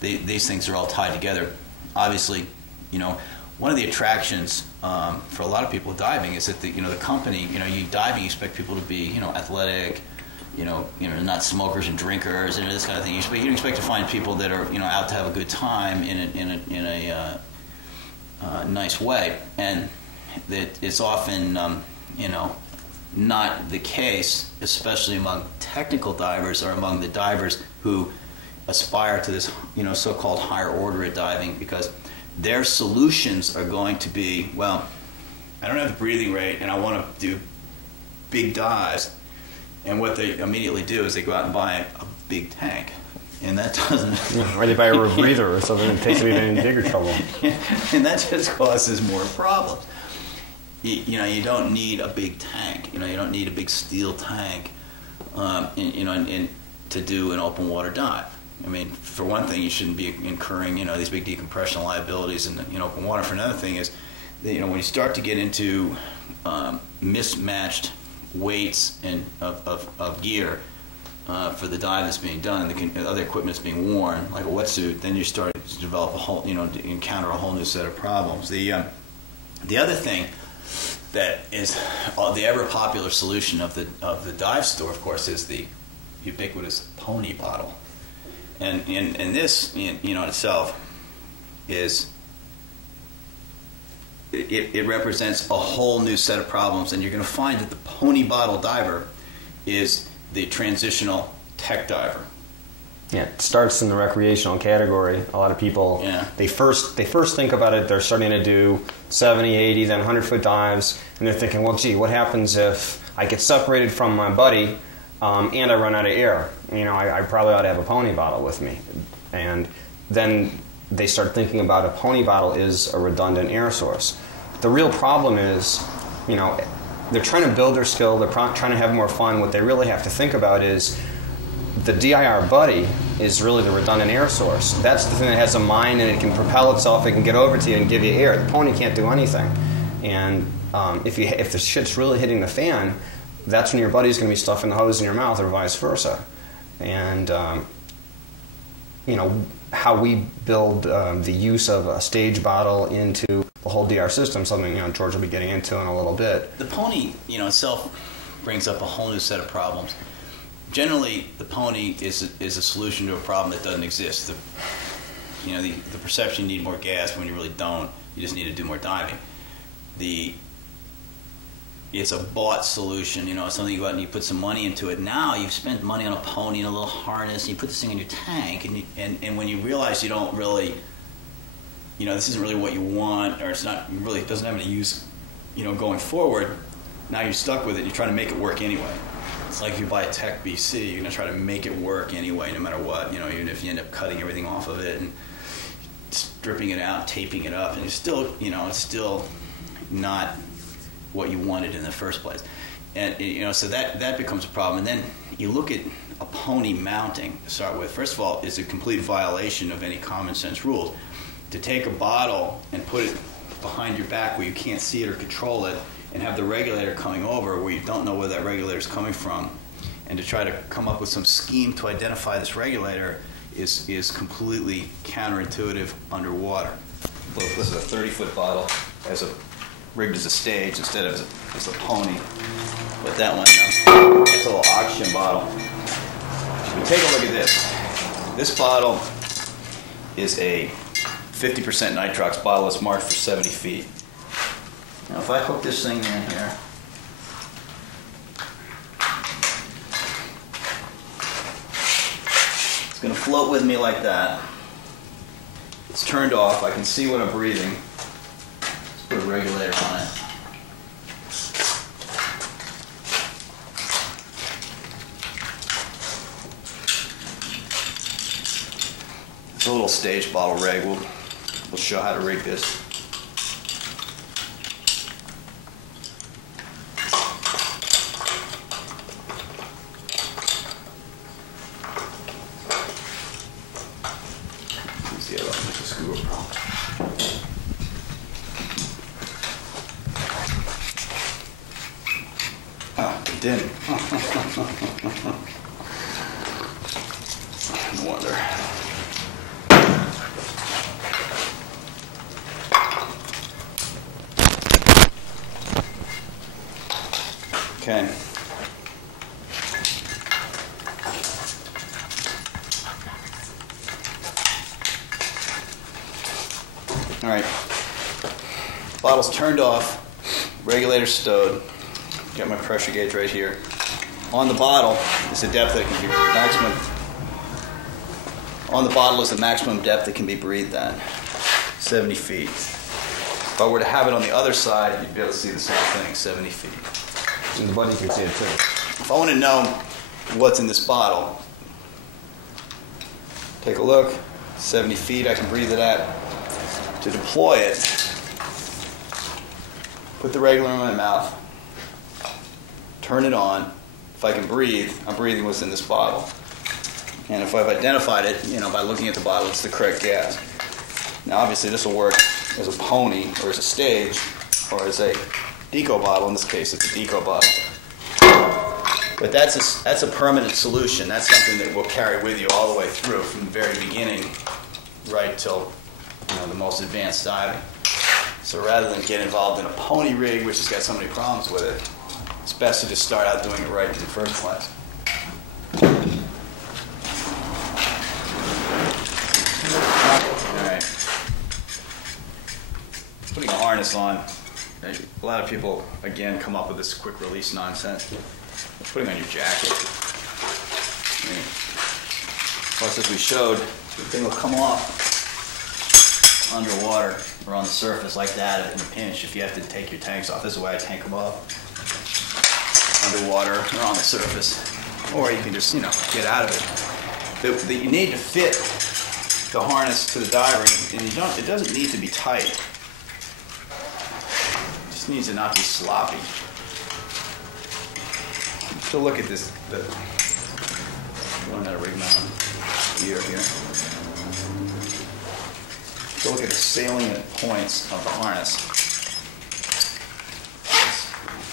these things are all tied together. Obviously, one of the attractions for a lot of people diving is that the company, you diving, you expect people to be athletic, not smokers and drinkers and this kind of thing. You expect to find people that are out to have a good time in a nice way, and that it's often not the case, especially among technical divers or among the divers who aspire to this so-called higher order of diving, because their solutions are going to be, well, I don't have the breathing rate and I want to do big dives. And what they immediately do is they go out and buy a big tank. And that doesn't... Or they buy a rebreather or something and takes them even in bigger trouble. And that just causes more problems. You don't need a big tank. You don't need a big steel tank to do an open water dive. I mean, for one thing, you shouldn't be incurring these big decompression liabilities in open water. For another thing is, when you start to get into mismatched weights and of gear for the dive that's being done, and the other equipment that's being worn, like a wetsuit, then you start to develop a whole, to encounter a whole new set of problems. The other thing that is the ever popular solution of the dive store, of course, is the ubiquitous pony bottle. And this, you know, in itself is, it represents a whole new set of problems, and you're going to find that the pony bottle diver is the transitional tech diver. Yeah, it starts in the recreational category. A lot of people, they first think about it, they're starting to do 70, 80, then 100-foot dives, and they're thinking, well, gee, what happens if I get separated from my buddy and I run out of air? You know, I probably ought to have a pony bottle with me. And then they start thinking about a pony bottle is a redundant air source. The real problem is, you know, they're trying to build their skill, they're trying to have more fun. What they really have to think about is the DIR buddy is really the redundant air source. That's the thing that has a mind and it can propel itself, it can get over to you and give you air. The pony can't do anything. And if the shit's really hitting the fan, that's when your buddy's going to be stuffing the hose in your mouth or vice versa. And, you know, how we build the use of a stage bottle into the whole DR system, something, you know, George will be getting into in a little bit. The pony, you know, itself brings up a whole new set of problems. Generally, the pony is a solution to a problem that doesn't exist. The perception you need more gas when you really don't. You just need to do more diving. It's a bought solution. You know, something you go out and you put some money into it. Now you've spent money on a pony and a little harness, and you put this thing in your tank, and when you realize you don't really, you know, this isn't really what you want, or it's not really, it doesn't have any use, you know, going forward. Now you're stuck with it. You're trying to make it work anyway. It's like if you buy a Tech BC, you're going to try to make it work anyway, no matter what, you know, even if you end up cutting everything off of it and stripping it out, taping it up, and it's still, you know, it's still not what you wanted in the first place. And, you know, so that becomes a problem. And then you look at a pony mounting to start with. First of all, it's a complete violation of any common sense rules. To take a bottle and put it behind your back where you can't see it or control it, and have the regulator coming over where you don't know where that regulator is coming from, and to try to come up with some scheme to identify this regulator is completely counterintuitive underwater. Well, this is a 30-foot bottle rigged as a stage instead of as a pony. But that one, it's a little oxygen bottle. But take a look at this. This bottle is a 50% nitrox bottle. It's marked for 70 feet. Now if I hook this thing in here, it's going to float with me like that. It's turned off. I can see what I'm breathing. Let's put a regulator on it. It's a little stage bottle rig. We'll show how to rig this. Didn't. No wonder. Okay. All right. Bottle's turned off. Regulator stowed. Got my pressure gauge right here. On the bottle is the depth that can be maximum. On the bottle is the maximum depth that can be breathed at, 70 feet. If I were to have it on the other side, you'd be able to see the same thing, 70 feet. And the buddy can see it too. If I want to know what's in this bottle, take a look. 70 feet I can breathe it at. To deploy it, put the regulator in my mouth. Turn it on. If I can breathe, I'm breathing what's in this bottle. And if I've identified it, you know, by looking at the bottle, it's the correct gas. Now, obviously, this will work as a pony, or as a stage, or as a deco bottle. In this case, it's a deco bottle. But that's a permanent solution. That's something that will carry with you all the way through, from the very beginning right till, you know, the most advanced diving. So rather than get involved in a pony rig, which has got so many problems with it, it's best to just start out doing it right in the first place. harness on, a lot of people, again, come up with this quick release nonsense. Putting on your jacket. Plus, as we showed, the thing will come off underwater or on the surface like that in a pinch if you have to take your tanks off. This is the way I tank them off. Underwater or on the surface. Or you can just, get out of it. You need to fit the harness to the diver, and it doesn't need to be tight. It just needs to not be sloppy. So look at this, one out of rig mount gear here. So look at the salient points of the harness.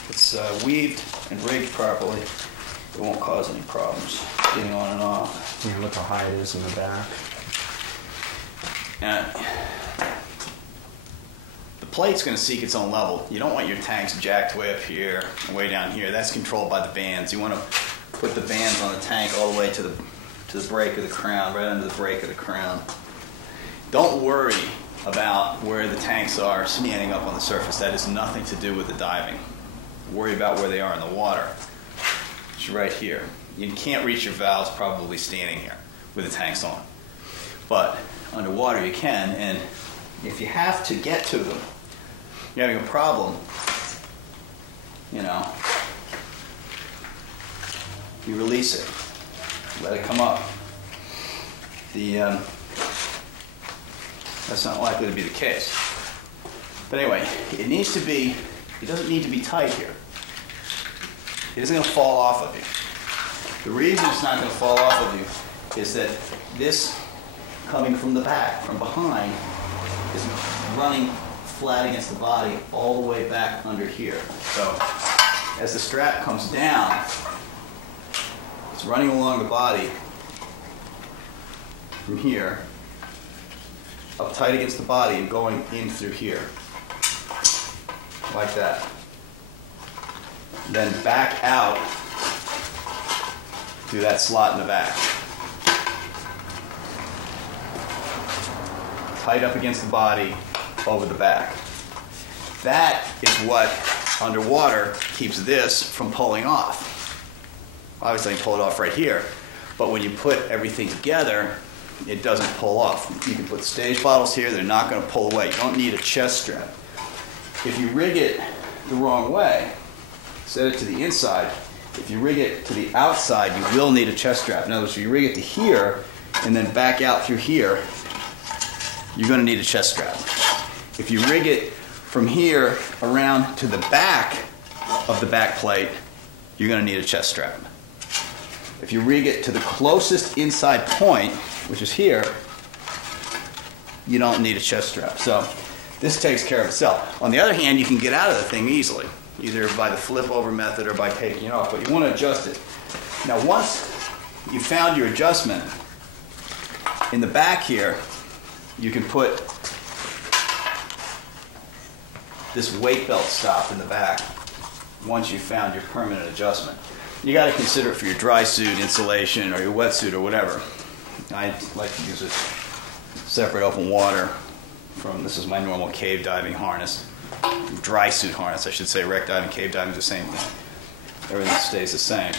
It's weaved and rigged properly. It won't cause any problems getting on and off. Yeah, look how high it is in the back. And the plate's going to seek its own level. You don't want your tanks jacked way up here and way down here. That's controlled by the bands. You want to put the bands on the tank all the way to the break of the crown, right under the break of the crown. Don't worry about where the tanks are standing up on the surface. That has nothing to do with the diving. Worry about where they are in the water. It's right here. You can't reach your valves probably standing here with the tanks on. But underwater you can, and if you have to get to them, you're having a problem, you release it. Let it come up. That's not likely to be the case. But anyway, it doesn't need to be tight here. It isn't going to fall off of you. The reason it's not going to fall off of you is that this coming from the back, from behind, is running flat against the body all the way back under here. So as the strap comes down, it's running along the body from here, up tight against the body and going in through here, like that. Then back out through that slot in the back. Tight up against the body, over the back. That is what, underwater, keeps this from pulling off. Obviously, I can pull it off right here, but when you put everything together, it doesn't pull off. You can put stage bottles here, they're not going to pull away. You don't need a chest strap. If you rig it the wrong way, set it to the inside, if you rig it to the outside, you will need a chest strap. In other words, if you rig it to here and then back out through here, you're going to need a chest strap. If you rig it from here around to the back of the back plate, you're going to need a chest strap. If you rig it to the closest inside point, which is here, you don't need a chest strap. So this takes care of itself. On the other hand, you can get out of the thing easily, either by the flip over method or by taking it off, but you want to adjust it. Now once you found your adjustment, in the back here, you can put this weight belt stop in the back once you've found your permanent adjustment. You got to consider it for your dry suit insulation or your wetsuit or whatever. I like to use a separate open water from, this is my normal cave diving harness. Dry suit harness, I should say. Wreck diving, cave diving is the same thing. Everything stays the same.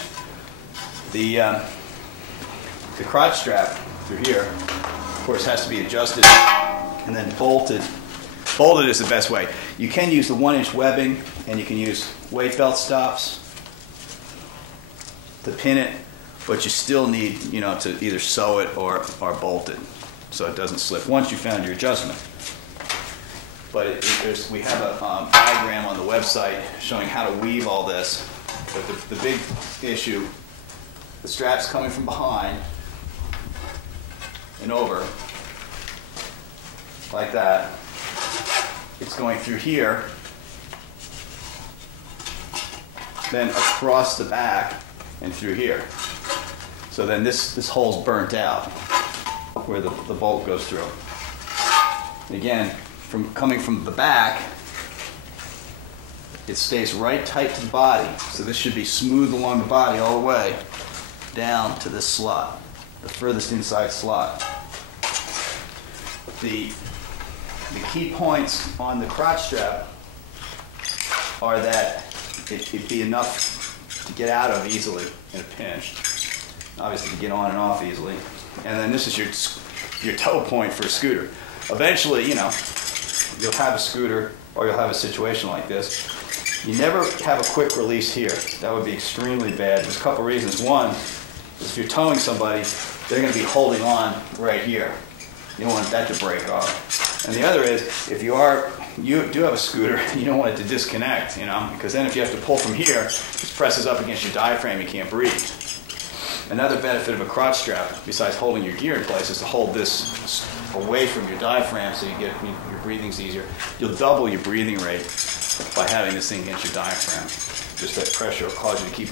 The crotch strap through here, of course, has to be adjusted and then bolted. Bolted is the best way. You can use the 1-inch webbing, and you can use weight belt stops to pin it, but you still need, to either sew it or bolt it so it doesn't slip once you found your adjustment. But we have a diagram on the website showing how to weave all this. But the big issue, the strap's coming from behind and over, like that. It's going through here, then across the back and through here. So then this hole's burnt out where the bolt goes through. Again, coming from the back, it stays right tight to the body. So this should be smooth along the body all the way down to this slot, the furthest inside slot. The the key points on the crotch strap are that it'd be enough to get out of easily in a pinch. Obviously to get on and off easily. And then this is your toe point for a scooter. Eventually, you know, you'll have a scooter or you'll have a situation like this. You never have a quick release here. That would be extremely bad. There's a couple reasons. One is if you're towing somebody, they're going to be holding on right here. You don't want that to break off. And the other is, if you do have a scooter, you don't want it to disconnect, you know, because then if you have to pull from here, it presses up against your diaphragm, you can't breathe. Another benefit of a crotch strap, besides holding your gear in place, is to hold this away from your diaphragm so your breathing's easier. You'll double your breathing rate by having this thing against your diaphragm. Just that pressure will cause you to keep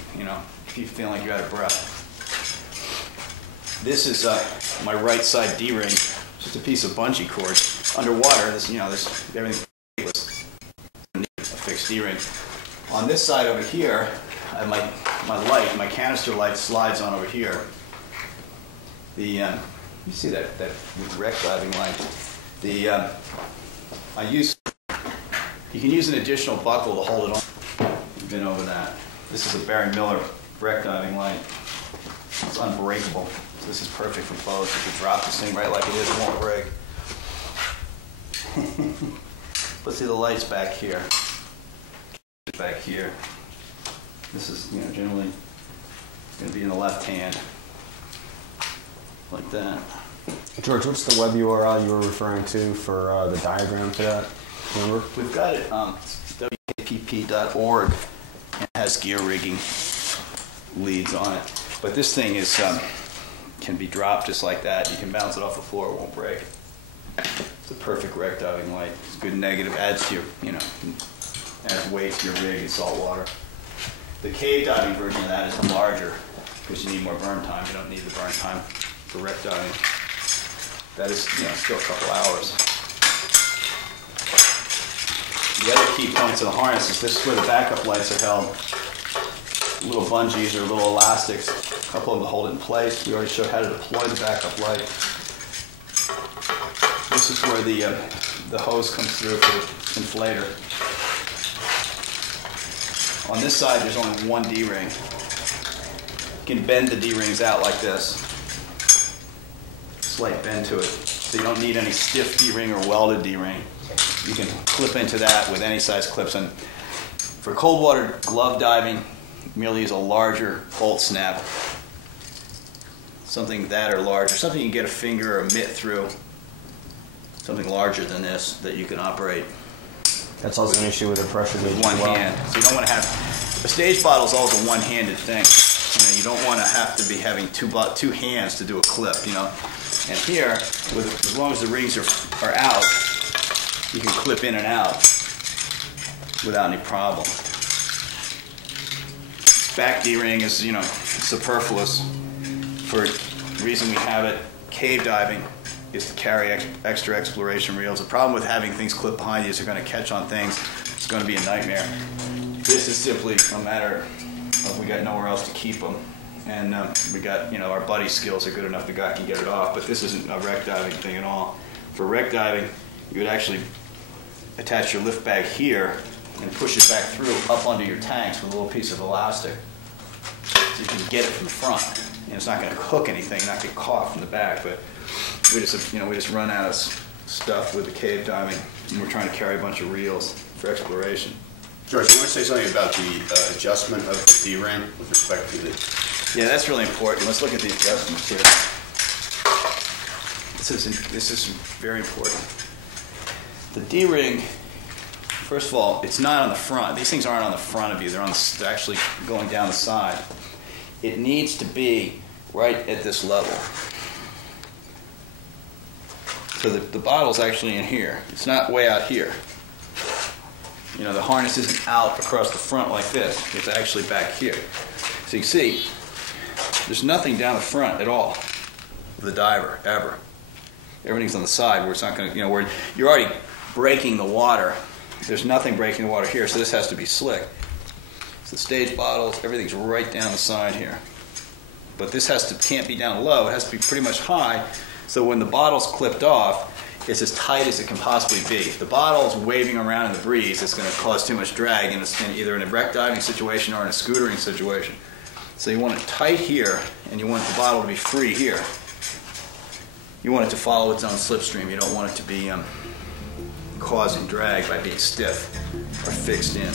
feeling like you're out of breath. This is my right side D-ring, just a piece of bungee cord. Underwater, everything's a fixed D-ring. On this side over here, I have my canister light slides on over here. You see that wreck diving light? You can use an additional buckle to hold it on. We've been over that. This is a Barry Miller wreck diving light. It's unbreakable. So this is perfect for boats. If you drop this thing right like it is, it won't break. Let's see the lights back here. Back here. This is generally going to be in the left hand, like that. George, what's the web URL you were referring to for the diagram for that? Remember? We've got it, wpp.org, and it has gear rigging leads on it. But this thing can be dropped just like that. You can bounce it off the floor, it won't break. It's a perfect wreck diving light. It's good negative, adds to your, adds weight to your rig in salt water. The cave diving version of that is larger because you need more burn time. You don't need the burn time for wreck diving. That is, still a couple hours. The other key points of the harness is this is where the backup lights are held. Little bungees or little elastics, a couple of them hold it in place. We already showed how to deploy the backup light. This is where the hose comes through for the inflator. On this side, there's only one D-ring. You can bend the D-rings out like this. Slight bend to it. So you don't need any stiff D-ring or welded D-ring. You can clip into that with any size clips. And for cold water glove diving, merely use a larger bolt snap. Something that or larger. Something you can get a finger or a mitt through. Something larger than this that you can operate. That's also an issue with the pressure gauge. With one hand. So you don't want to have... A stage bottle is always a one-handed thing. You don't want to have to be having two hands to do a clip, And here, as long as the rings are out, you can clip in and out without any problem. Back D-ring is, superfluous. For the reason we have it, cave diving is to carry extra exploration reels. The problem with having things clipped behind you is they're going to catch on things. It's going to be a nightmare. This is simply a matter of we got nowhere else to keep them. And we got, our buddy skills are good enough the guy can get it off, but this isn't a wreck diving thing at all. For wreck diving, you would actually attach your lift bag here and push it back through up under your tanks with a little piece of elastic. So you can get it from the front. And it's not going to hook anything, not get caught from the back, but we just run out of stuff with the cave diving, and we're trying to carry a bunch of reels for exploration. George, you want to say something about the adjustment of the D-ring with respect to the... Yeah, that's really important. Let's look at the adjustments here. This is very important. The D-ring, first of all, it's not on the front. These things aren't on the front of you. They're actually going down the side. It needs to be right at this level. So the bottle's actually in here. It's not way out here. The harness isn't out across the front like this. It's actually back here. So you see, there's nothing down the front at all of the diver, ever. Everything's on the side where it's not going to, where you're already breaking the water. There's nothing breaking the water here, so this has to be slick. So the stage bottles, everything's right down the side here. But this can't be down low. It has to be pretty much high, so when the bottle's clipped off, it's as tight as it can possibly be. If the bottle is waving around in the breeze, it's going to cause too much drag, and it's either in a wreck diving situation or in a scootering situation. So you want it tight here, and you want the bottle to be free here. You want it to follow its own slipstream. You don't want it to be causing drag by being stiff or fixed in.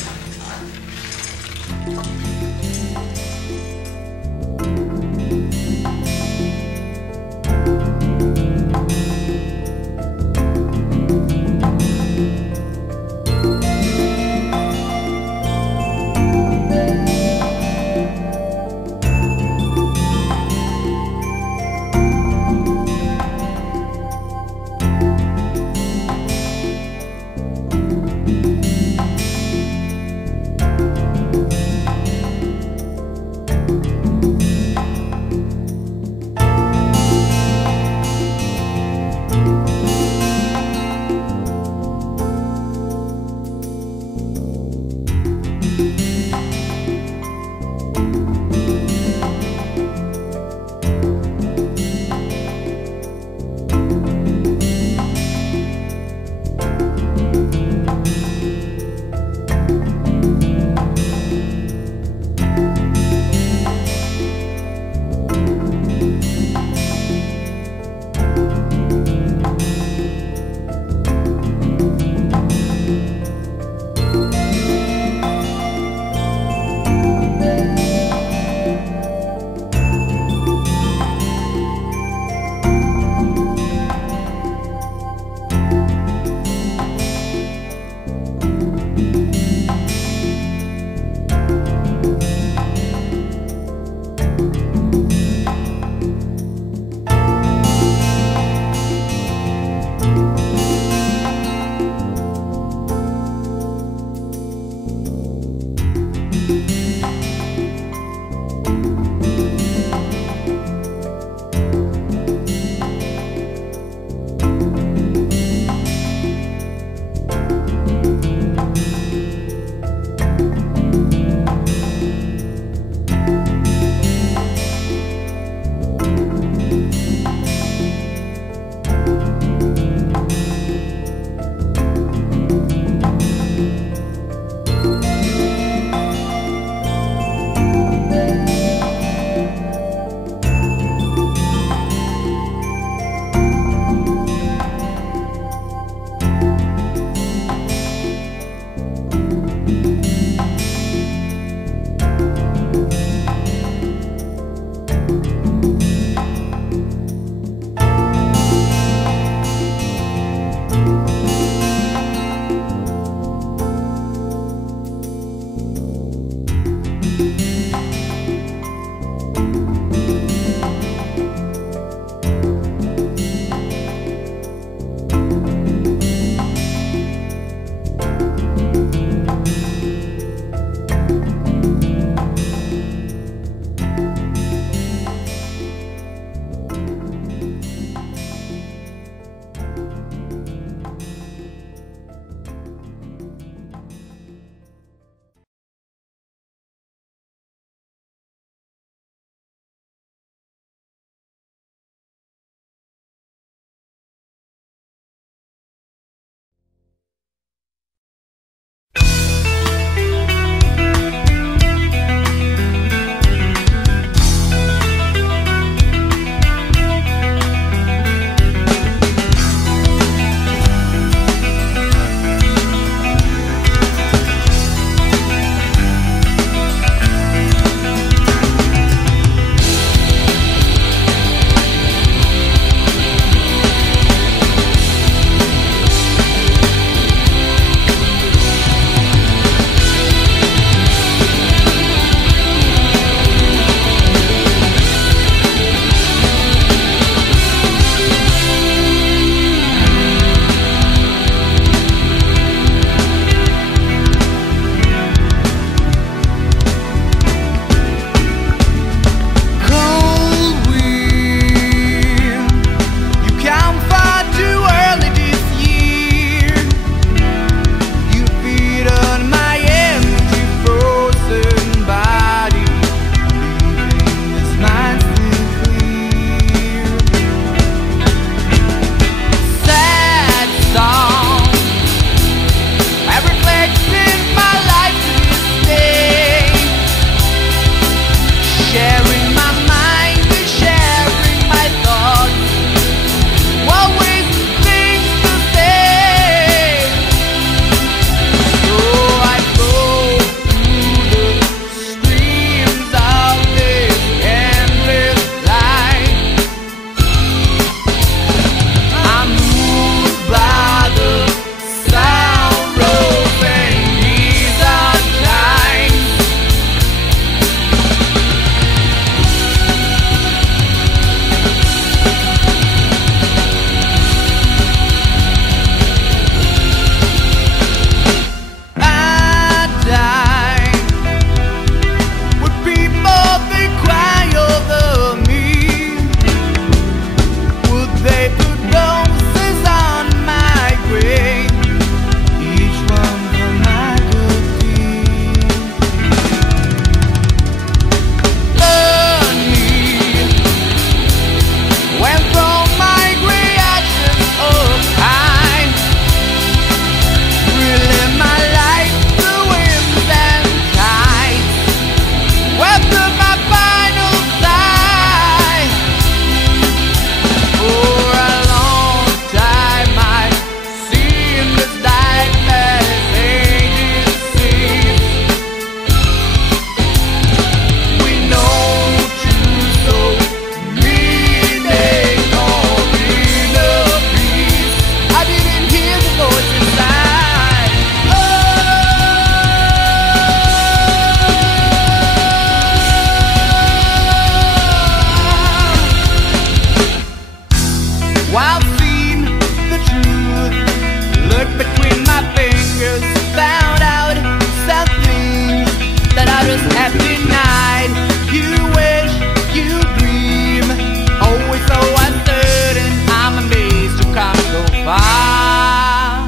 far.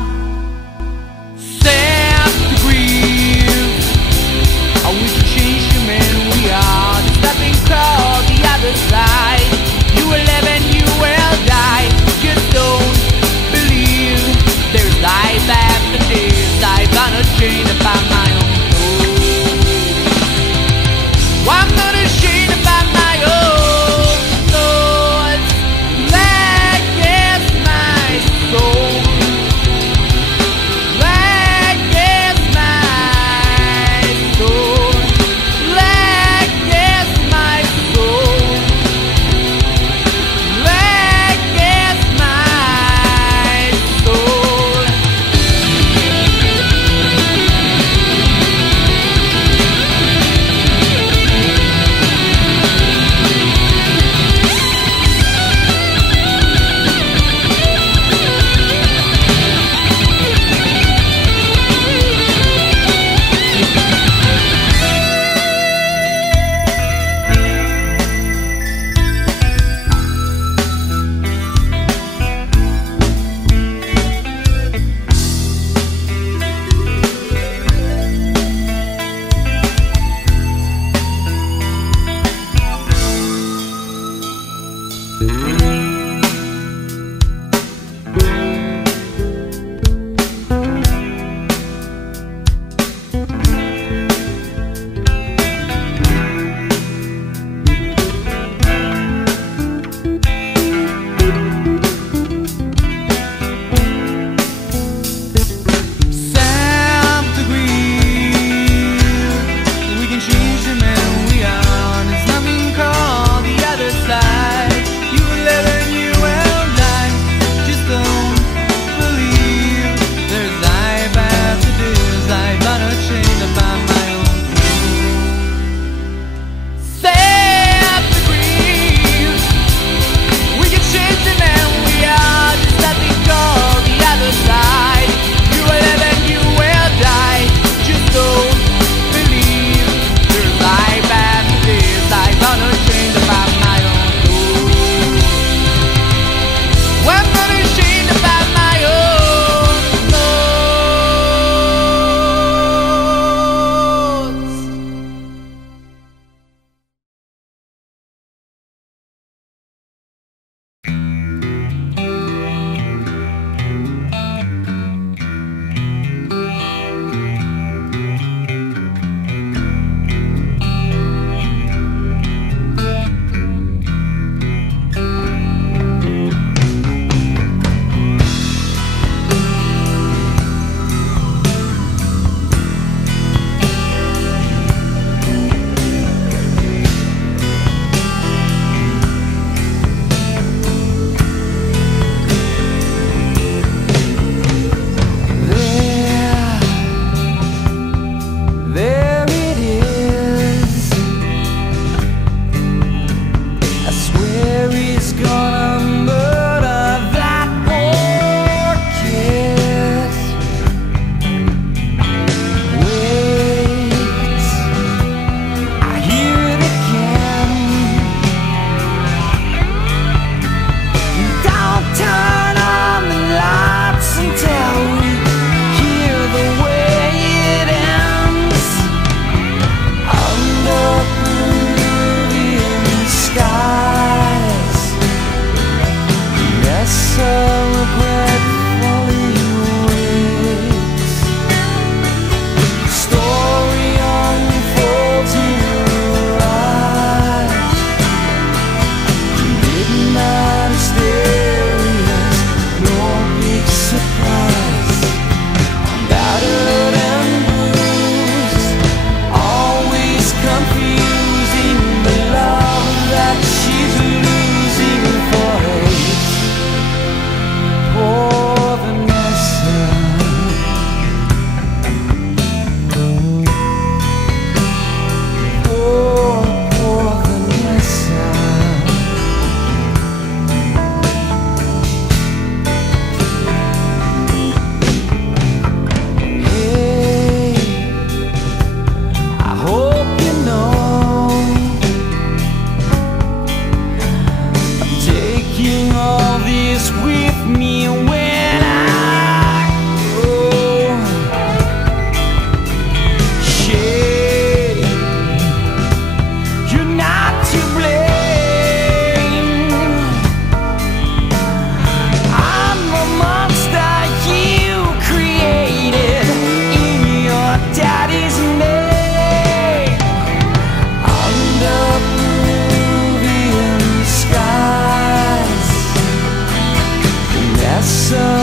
Sad to grieve. Oh, we can change human we are. There's nothing called the other side. You will live and you will die. Just don't believe there's life after this. I'm gonna change about my own soul. I'm gonna change about my own thoughts. That is my soul. sun.